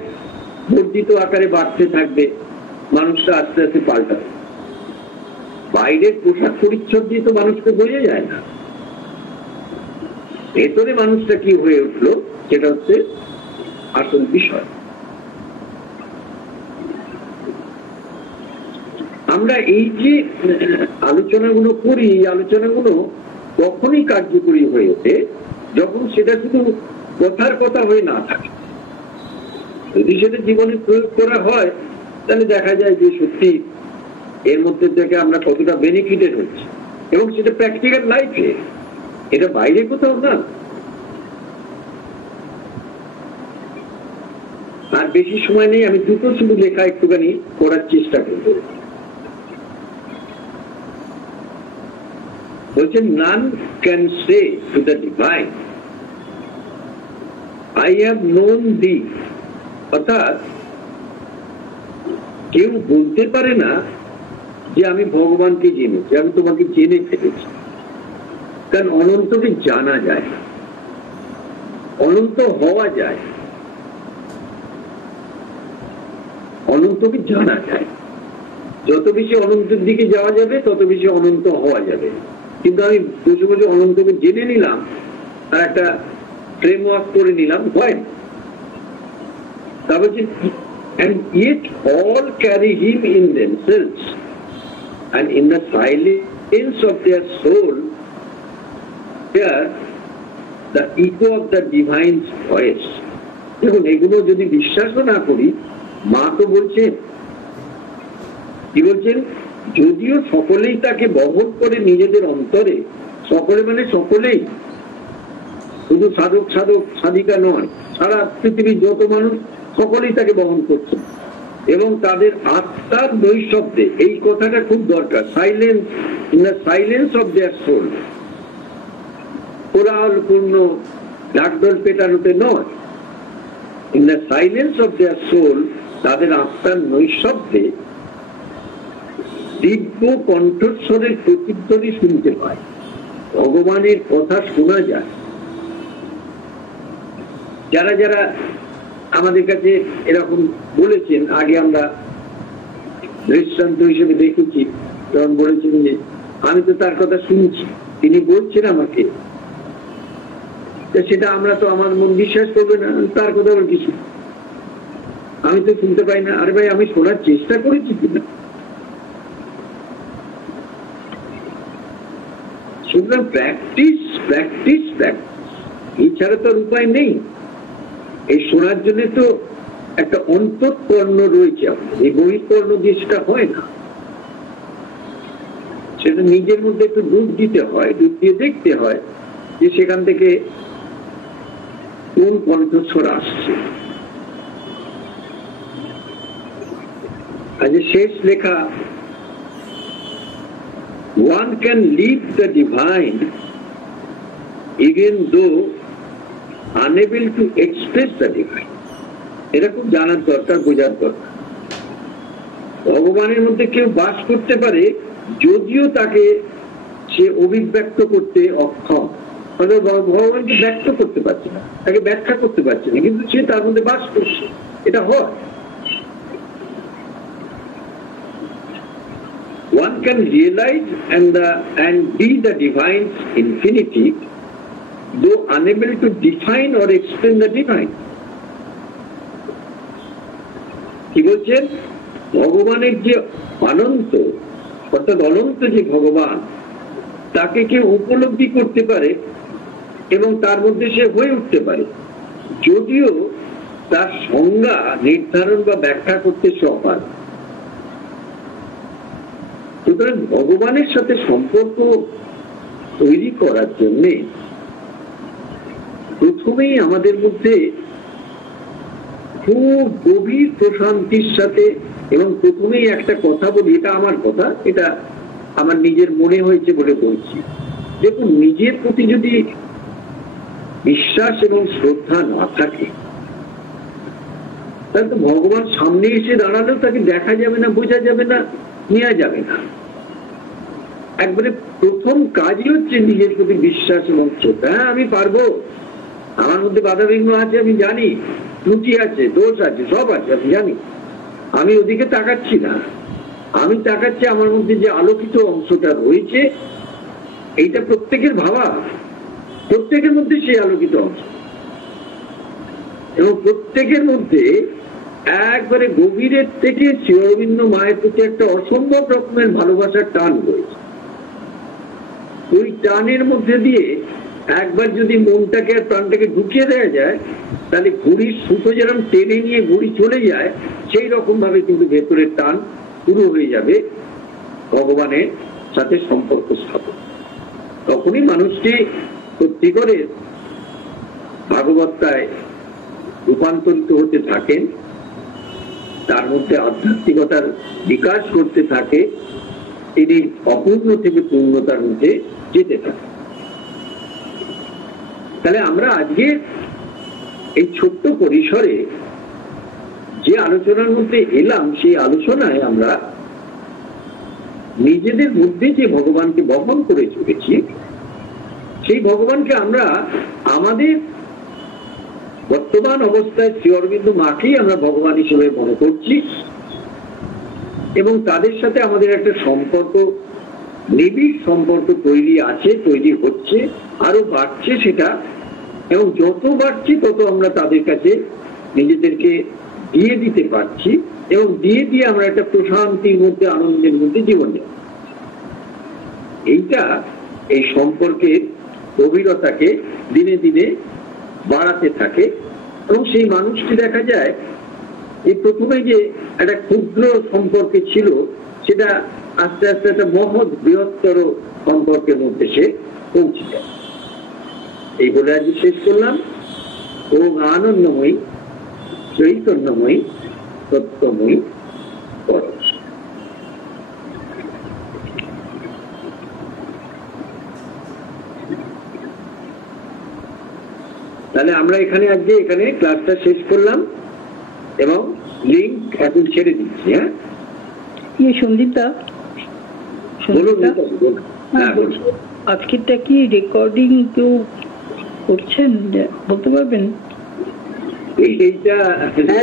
বর্ধিত আকারে বাড়তে থাকবে, মানুষটা আস্তে আস্তে পাল্টাবে। বাইরের পোশাক পরিচ্ছদ দিয়ে তো মানুষকে বোঝা যায় না, ভেতরে মানুষটা কি হয়ে উঠলো সেটা হচ্ছে আসল বিষয়। আমরা এই যে আলোচনাগুলো করি, এই আলোচনাগুলো কখনই কার্যকরী হয়ে ওঠে যখন সেটা শুধু কথার কথা হয়ে না থাকে। যদি সেটা জীবনে প্রয়োগ করা হয় তাহলে দেখা যায় যে সত্যি এর মধ্যে থেকে আমরা কতটা বেনিফিটেড হচ্ছি, এবং সেটা প্র্যাকটিক্যাল লাইফে, এটা বাইরে কোথাও না। আর বেশি সময় নেই, আমি দুটো শুধু লেখা একটুখানি করার চেষ্টা করব। বলছেন, none can say to the divine, I have known thee, অর্থাৎ কেউ বলতে পারে না যে আমি ভগবানকে জেনেছি, আমি তোমাকে জেনে ফেলেছি। কারণ অনন্তকে জানা যায়, অনন্ত হওয়া যায়, অনন্তকে জানা যায়। যত বেশি অনন্তের দিকে যাওয়া যাবে তত বেশি অনন্ত হওয়া যাবে। কিন্তু আমি বসে বসে অনন্তকে জেনে নিলাম আর একটা ফ্রেমওয়ার্ক করে নিলাম, হয় না। তা বলছি, and yet all carry him in themselves, and in the silence of their soul hear the echo of the divine's voice. দেখুন, এগুলো যদি বিশ্বাসও না করি, মা তো বলছেন, কি বলছেন, যদিও সকলেই তাকে বহন করে নিজেদের অন্তরে, সকলে মানে সকলেই, শুধু সাধক সাধিকা নয়, সারা পৃথিবীর যত মানুষ সকলেই তাকে বহন করছে, এবং তাদের আত্মার নৈশব্দে, এই কথাটা খুব দরকার, silence, in the silence of their soul, কোলাহলপূর্ণ ঢাকঢোল পেটানোতে নয়, in the silence of their soul, তাদের আত্মার নৈশব্দে দিব্য কণ্ঠস্বরের প্রতিধ্বনি শুনতে পায়, ভগবানের কথা শোনা যায়। যারা যারা আমাদের কাছে এরকম বলেছেন, আগে আমরা দৃষ্টান্ত হিসেবে দেখেছি, তখন বলেছেন যে আমি তো তার কথা শুনছি, তিনি বলছেন আমাকে, সেটা আমরা তো, আমার মন বিশ্বাস করবে না, তার কথা আবার কিছু, আমি তো শুনতে পাই না। আরে ভাই, আমি শোনার চেষ্টা করেছি কিনা? সুতরাং প্র্যাকটিস প্র্যাকটিস প্র্যাকটিস, এছাড়া তো উপায় নেই। এই শোনার জন্য তো একটা অন্তঃকর্ণ রয়েছে, এই বহিঃকর্ণ দিয়ে সেটা হয় না, সেটা নিজের মধ্যে একটু ডুব দিতে হয়, ডুব দিয়ে দেখতে হয় যে সেখান থেকে কোন কণ্ঠস্বর আসছে। আজ শেষ লেখা, one can leave the divine even though unable to express the divine. এটা খুব জানার দরকার, বোঝার দরকার। ভগবানের মধ্যে কেউ বাস করতে পারে যদিও তাকে সে অভিব্যক্ত করতে অক্ষম, ভগবানকে ব্যক্ত করতে পারছে না, তাকে ব্যাখ্যা করতে পারছে না, কিন্তু সে তার মধ্যে বাস করছে, এটা হয়। One can realize and be the divine's infinity, though unable to define or explain the divine. কি বলছেন? ভগবানের যে অনন্ত, অর্থাৎ অনন্ত যে ভগবান, তাকে কেউ উপলব্ধি করতে পারে এবং তার মধ্যে সে হয়ে উঠতে পারে, যদিও তার সংজ্ঞা নির্ধারণ বা ব্যাখ্যা করতে সে অপারগ। সুতরাং ভগবানের সাথে সম্পর্ক তৈরি করার জন্য প্রথমেই আমাদের মধ্যে খুব গভীর প্রশান্তির সাথে, এবং প্রথমেই একটা কথা বলি, এটা আমার কথা, এটা আমার নিজের মনে হয়েছে বলে বলছি। দেখুন, নিজের প্রতি যদি বিশ্বাস এবং শ্রদ্ধা না থাকে, তাহলে তো ভগবান সামনে এসে দাঁড়ালেও তাকে দেখা যাবে না, বোঝা যাবে না, নেওয়া যাবে না। একবারে প্রথম কাজই হচ্ছে নিজের প্রতি বিশ্বাস এবং শ্রদ্ধা। হ্যাঁ, আমি পারবো, আমার মধ্যে বাধা বিঘ্ন আছে, আমি জানি, ত্রুটি আছে, দোষ আছে, সব আছে, আমি জানি। আমি ওদিকে তাকাচ্ছি না, আমি তাকাচ্ছি আমার মধ্যে যে আলোকিত অংশটা রয়েছে, এইটা প্রত্যেকের ভাবা, প্রত্যেকের মধ্যে সেই আলোকিত অংশ, এবং প্রত্যেকের মধ্যে একবারে গভীরের থেকে শ্রী অরবিন্দ মায়ের প্রতি একটা অসম্ভব রকমের ভালোবাসার টান রয়েছে। ওই টানের মধ্যে দিয়ে একবার যদি মনটাকে আর প্রাণটাকে ঢুকিয়ে দেওয়া যায়, তাহলে ঘুড়ির সুতো যেরকম টেনে নিয়ে ঘুড়ি চলে যায়, সেই রকম ভাবে কিন্তু ভেতরের টান শুরু হয়ে যাবে ভগবানের সাথে সম্পর্ক স্থাপন। তখনই মানুষটি সত্যি করে ভাগবতায় রূপান্তরিত হতে থাকেন, তার মধ্যে আধ্যাত্মিকতার বিকাশ করতে থাকে, তিনি অপূর্ণ থেকে পূর্ণতার মধ্যে যেতে থাকে। তাহলে আমরা আজকে এই ছোট্ট পরিসরে যে আলোচনার মধ্যে এলাম, সেই আলোচনায় আমরা নিজেদের মধ্যে যে ভগবানকে বহন করে চলেছি, সেই ভগবানকে আমরা আমাদের বর্তমান অবস্থায় শ্রী অরবিন্দ মাকেই আমরা ভগবান হিসেবে মনে করছি, এবং তাদের সাথে আমাদের একটা সম্পর্ক, নিবিড় সম্পর্ক তৈরি আছে, তৈরি হচ্ছে, আরো বাড়ছে সেটা, এবং যত বাড়ছে তত আমরা তাদের কাছে নিজেদেরকে দিয়ে দিতে পারছি, এবং দিয়ে দিয়ে আমরা একটা প্রশান্তির মধ্যে, আনন্দের মধ্যে জীবন যাপন। এইটা এই সম্পর্কের গভীরতাকে দিনে দিনে বাড়াতে থাকে, এবং সেই মানুষটি দেখা যায় এই প্রথমে যে একটা ক্ষুদ্র সম্পর্কে ছিল, সেটা আস্তে আস্তে একটা মহৎ বৃহত্তর সম্পর্কের মধ্যে সে পৌঁছে যায়। এই বলে আজ শেষ করলাম। ওম আনন্দময়ী, চৈতন্যময়ী, সত্যময়ী তাহলে আমরা এখানে আজকে এখানে ক্লাসটা শেষ করলাম এবং লিঙ্ক এখন ছেড়ে দিচ্ছি। হ্যাঁ, সন্দীপদা, আজকেরটা কি রেকর্ডিং কেউ করছেন বলতে পারবেন? এইটা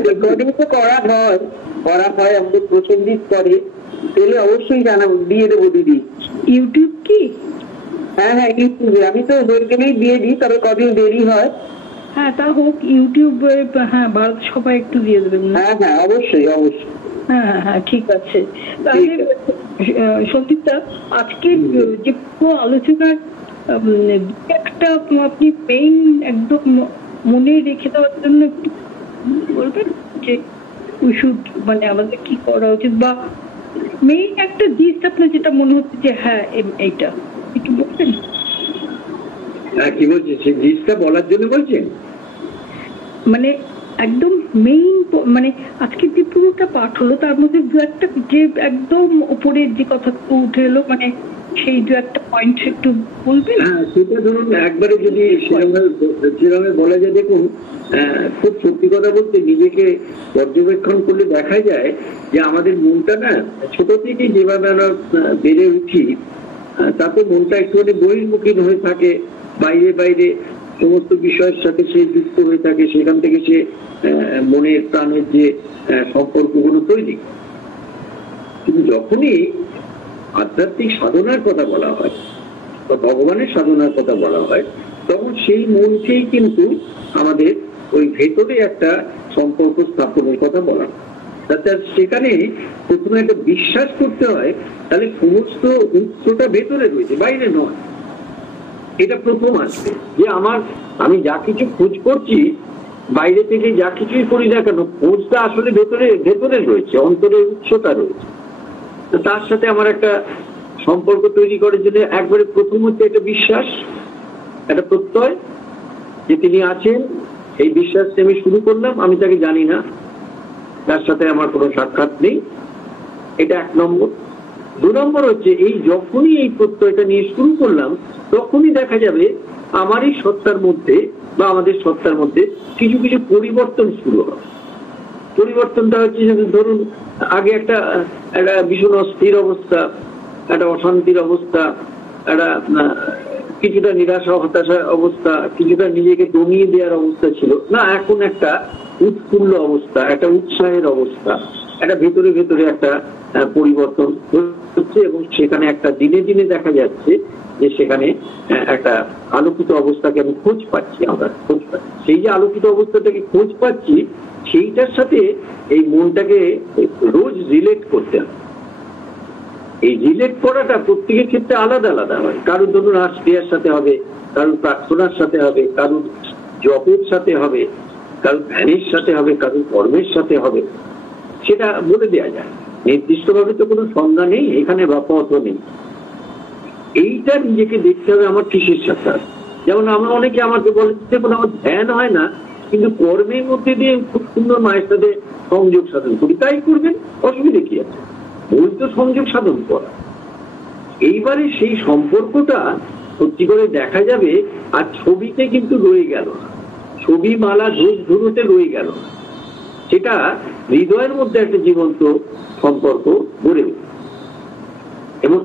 রেকর্ডিং তো করা হয় আমাদের প্রসেনজিৎ করে, তাহলে অবশ্যই জানাবো, দিয়ে দেবো দিদি। ইউটিউব কি? হ্যাঁ ইউটিউবে আমি তো হয়ে গেলেই দিয়ে দিই, তবে কদিন দেরি হয়। হ্যাঁ তা হোক, ইউটিউবে হ্যাঁ ভারত সবাই একটু দিয়ে দেবেন। হ্যাঁ অবশ্যই। হ্যাঁ ঠিক আছে। তাহলে সন্দীপদা, আজকে যে পুরো আলোচনার একটা আপনি মেইন একদম মনে রেখে দেওয়ার জন্য একটু বলবেন যে মানে আমাদের কি করা উচিত, বা মেইন একটা জিনিস আপনার যেটা মনে হচ্ছে যে হ্যাঁ এইটা একটু বলবেন? হ্যাঁ, কি বলছেন? সেই জিনিসটা বলার জন্য বলছেন? মানে একদম মেইন, মানে আজকে যে পুরোটা পাঠ হলো তার মধ্যে দু একটা যে একদম উপরের যে কথা উঠে এলো, মানে সেই দু একটা পয়েন্ট একটু বলবেন? হ্যাঁ, সেটা ধরুন একবারে যদি সেরকম বলা যায়, দেখুন খুব সত্যি কথা বলতে নিজেকে পর্যবেক্ষণ করলে দেখা যায় যে আমাদের মনটা না ছোট থেকে যেভাবে আমরা বেড়ে উঠি তাতে মনটা একটুখানি বহির্মুখী হয়ে থাকে, বাইরে বাইরে সমস্ত বিষয়ের সাথে সে যুক্ত হয়ে থাকে, সেখান থেকে সে মনের প্রাণের যে সম্পর্কগুলো তৈরি। কিন্তু যখনই আধ্যাত্মিক সাধনার কথা বলা হয় বা ভগবানের সাধনার কথা বলা হয়, তখন সেই মনকেই কিন্তু আমাদের ওই ভেতরে একটা সম্পর্ক স্থাপনের কথা বলা হয়। সেখানে প্রথমে একটা বিশ্বাস করতে হয়, তাহলে সমস্ত উৎসটা ভেতরে রয়েছে, বাইরে নয়। এটা প্রথম আসবে যে আমি যা কিছু খোঁজ করছি, বাইরে থেকে যা কিছুই করি না কেন, খোঁজটা আসলে ভেতরে রয়েছে, অন্তরের উৎসটা রয়েছে। তো তার সাথে আমার একটা সম্পর্ক তৈরি করার জন্য একবারে প্রথম হচ্ছে একটা বিশ্বাস, একটা প্রত্যয় যে তিনি আছেন। এই বিশ্বাস আমি শুরু করলাম, আমি তাকে জানি না, তার সাথে আমার কোনো সাক্ষাৎ নেই, এটা 1 নম্বর। 2 নম্বর হচ্ছে এই যখনই এই প্রত্যয়টা নিয়ে শুরু করলাম, তখনই দেখা যাবে আমারই সত্তার মধ্যে বা আমাদের সত্তার মধ্যে কিছু কিছু পরিবর্তন শুরু হবে। পরিবর্তনটা হচ্ছে, ধরুন আগে একটা ভীষণ অস্থির অবস্থা, একটা অশান্তির অবস্থা, একটা কিছুটা নিরাশা হতাশার অবস্থা, কিছুটা নিজেকে দমিয়ে দেওয়ার অবস্থা ছিল না, এখন একটা উৎফুল্ল অবস্থা, একটা উৎসাহের অবস্থা, একটা ভেতরে ভেতরে একটা পরিবর্তন হচ্ছে। এবং সেখানে একটা দিনে দিনে দেখা যাচ্ছে যে সেখানে একটা আলোকিত অবস্থাকে আমি খোঁজ পাচ্ছি, আমরা খোঁজ পাচ্ছি। সেই যে আলোকিত অবস্থাটাকে খোঁজ পাচ্ছি, সেইটার সাথে এই মনটাকে রোজ রিলেট করতে হবে। এই রিলেট করাটা প্রত্যেকের ক্ষেত্রে আলাদা আলাদা হয়। কারোর ধরুন রাস ক্রিয়ার সাথে হবে, কারোর প্রার্থনার সাথে হবে, কারোর জপের সাথে হবে, কারোর ধ্যানের সাথে হবে, কারোর কর্মের সাথে হবে। সেটা বলে দেওয়া যায়, নির্দিষ্ট ভাবে তো কোনো সংজ্ঞা নেই এখানে বা পথও নেই। এইটা নিজেকে দেখতে হবে আমার কিসের সাথে। যেমন আমরা অনেকে আমাকে বলে, দেখুন আমার ধ্যান হয় না, কিন্তু কর্মের মধ্যে দিয়ে খুব সুন্দর মায়ের সাথে সংযোগ সাধন করি। তাই করবেন, অসুবিধা কি আছে? মূল তো সংযোগ সাধন করা। এইবারে সেই সম্পর্কটা সত্যি করে দেখা যাবে, আর ছবিতে কিন্তু রয়ে গেল না, ছবি মালা ধুনোতে রয়ে গেল না, সেটা হৃদয়ের মধ্যে একটা জীবন্ত সম্পর্ক গড়ে উঠে। এবং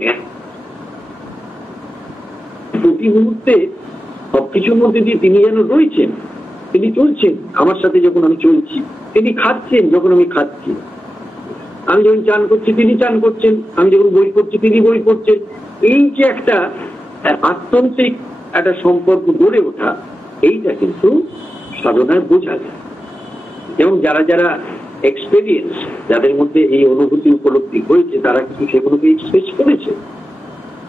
প্রতি মুহূর্তে সবকিছুর মধ্যে দিয়ে তিনি যেন রয়েছেন, তিনি চলছেন আমার সাথে যখন আমি চলছি, তিনি খাচ্ছেন যখন আমি খাচ্ছি, আমি যখন চান করছি তিনি চান করছেন, আমি যখন বই পড়ছি তিনি বই পড়ছেন। এই যে একটা আত্যন্তিক একটা সম্পর্ক গড়ে ওঠা, এইটা কিন্তু সাধনায় বোঝা যায়। এবং যারা যারা এক্সপেরিয়েন্স, যাদের মধ্যে এই অনুভূতি উপলব্ধি হয়েছে, তারা কিন্তু সেগুলোকে এক্সপ্রেস করেছে।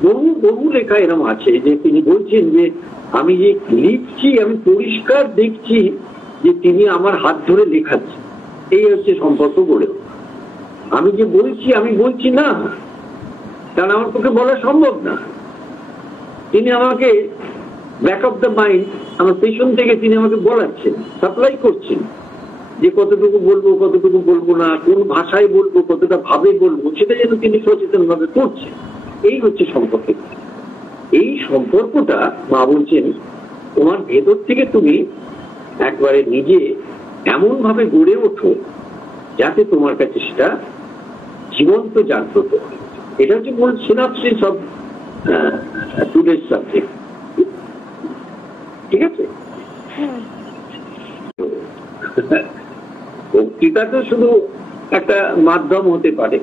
বহু বহু লেখা এরকম আছে যে তিনি বলছেন যে আমি যে লিখছি, আমি পরিষ্কার দেখছি যে তিনি আমার হাত ধরে লেখাচ্ছেন। এই হচ্ছে সম্পর্ক গড়ে ওঠা। আমি যে বলছি, আমি বলছি না, কারণ আমার পক্ষে বলা সম্ভব না। তিনি আমাকে ব্যাক অফ দ্য মাইন্ড, আমার পেছন থেকে তিনি আমাকে বলাচ্ছেন, সাপ্লাই করছেন। যে কতটুকু বলবো না, কোন ভাষায় বলবো, কতটা ভাবে বলবো, সেটা যেন তিনি সচেতন ভাবে করছেন। এই হচ্ছে সম্পর্ক। এই সম্পর্কটা মা বলছেন তোমার ভেতর থেকে তুমি একবারে নিজে এমন ভাবে গড়ে ওঠো যাতে তোমার কাছে সেটা জীবন্ত জাগ্রত। এটা হচ্ছে মূল সিনাপসিস অফ টুডেস সাবজেক্ট। ঠিক আছে, বক্তৃতা তো শুধু একটা মাধ্যম হতে পারে,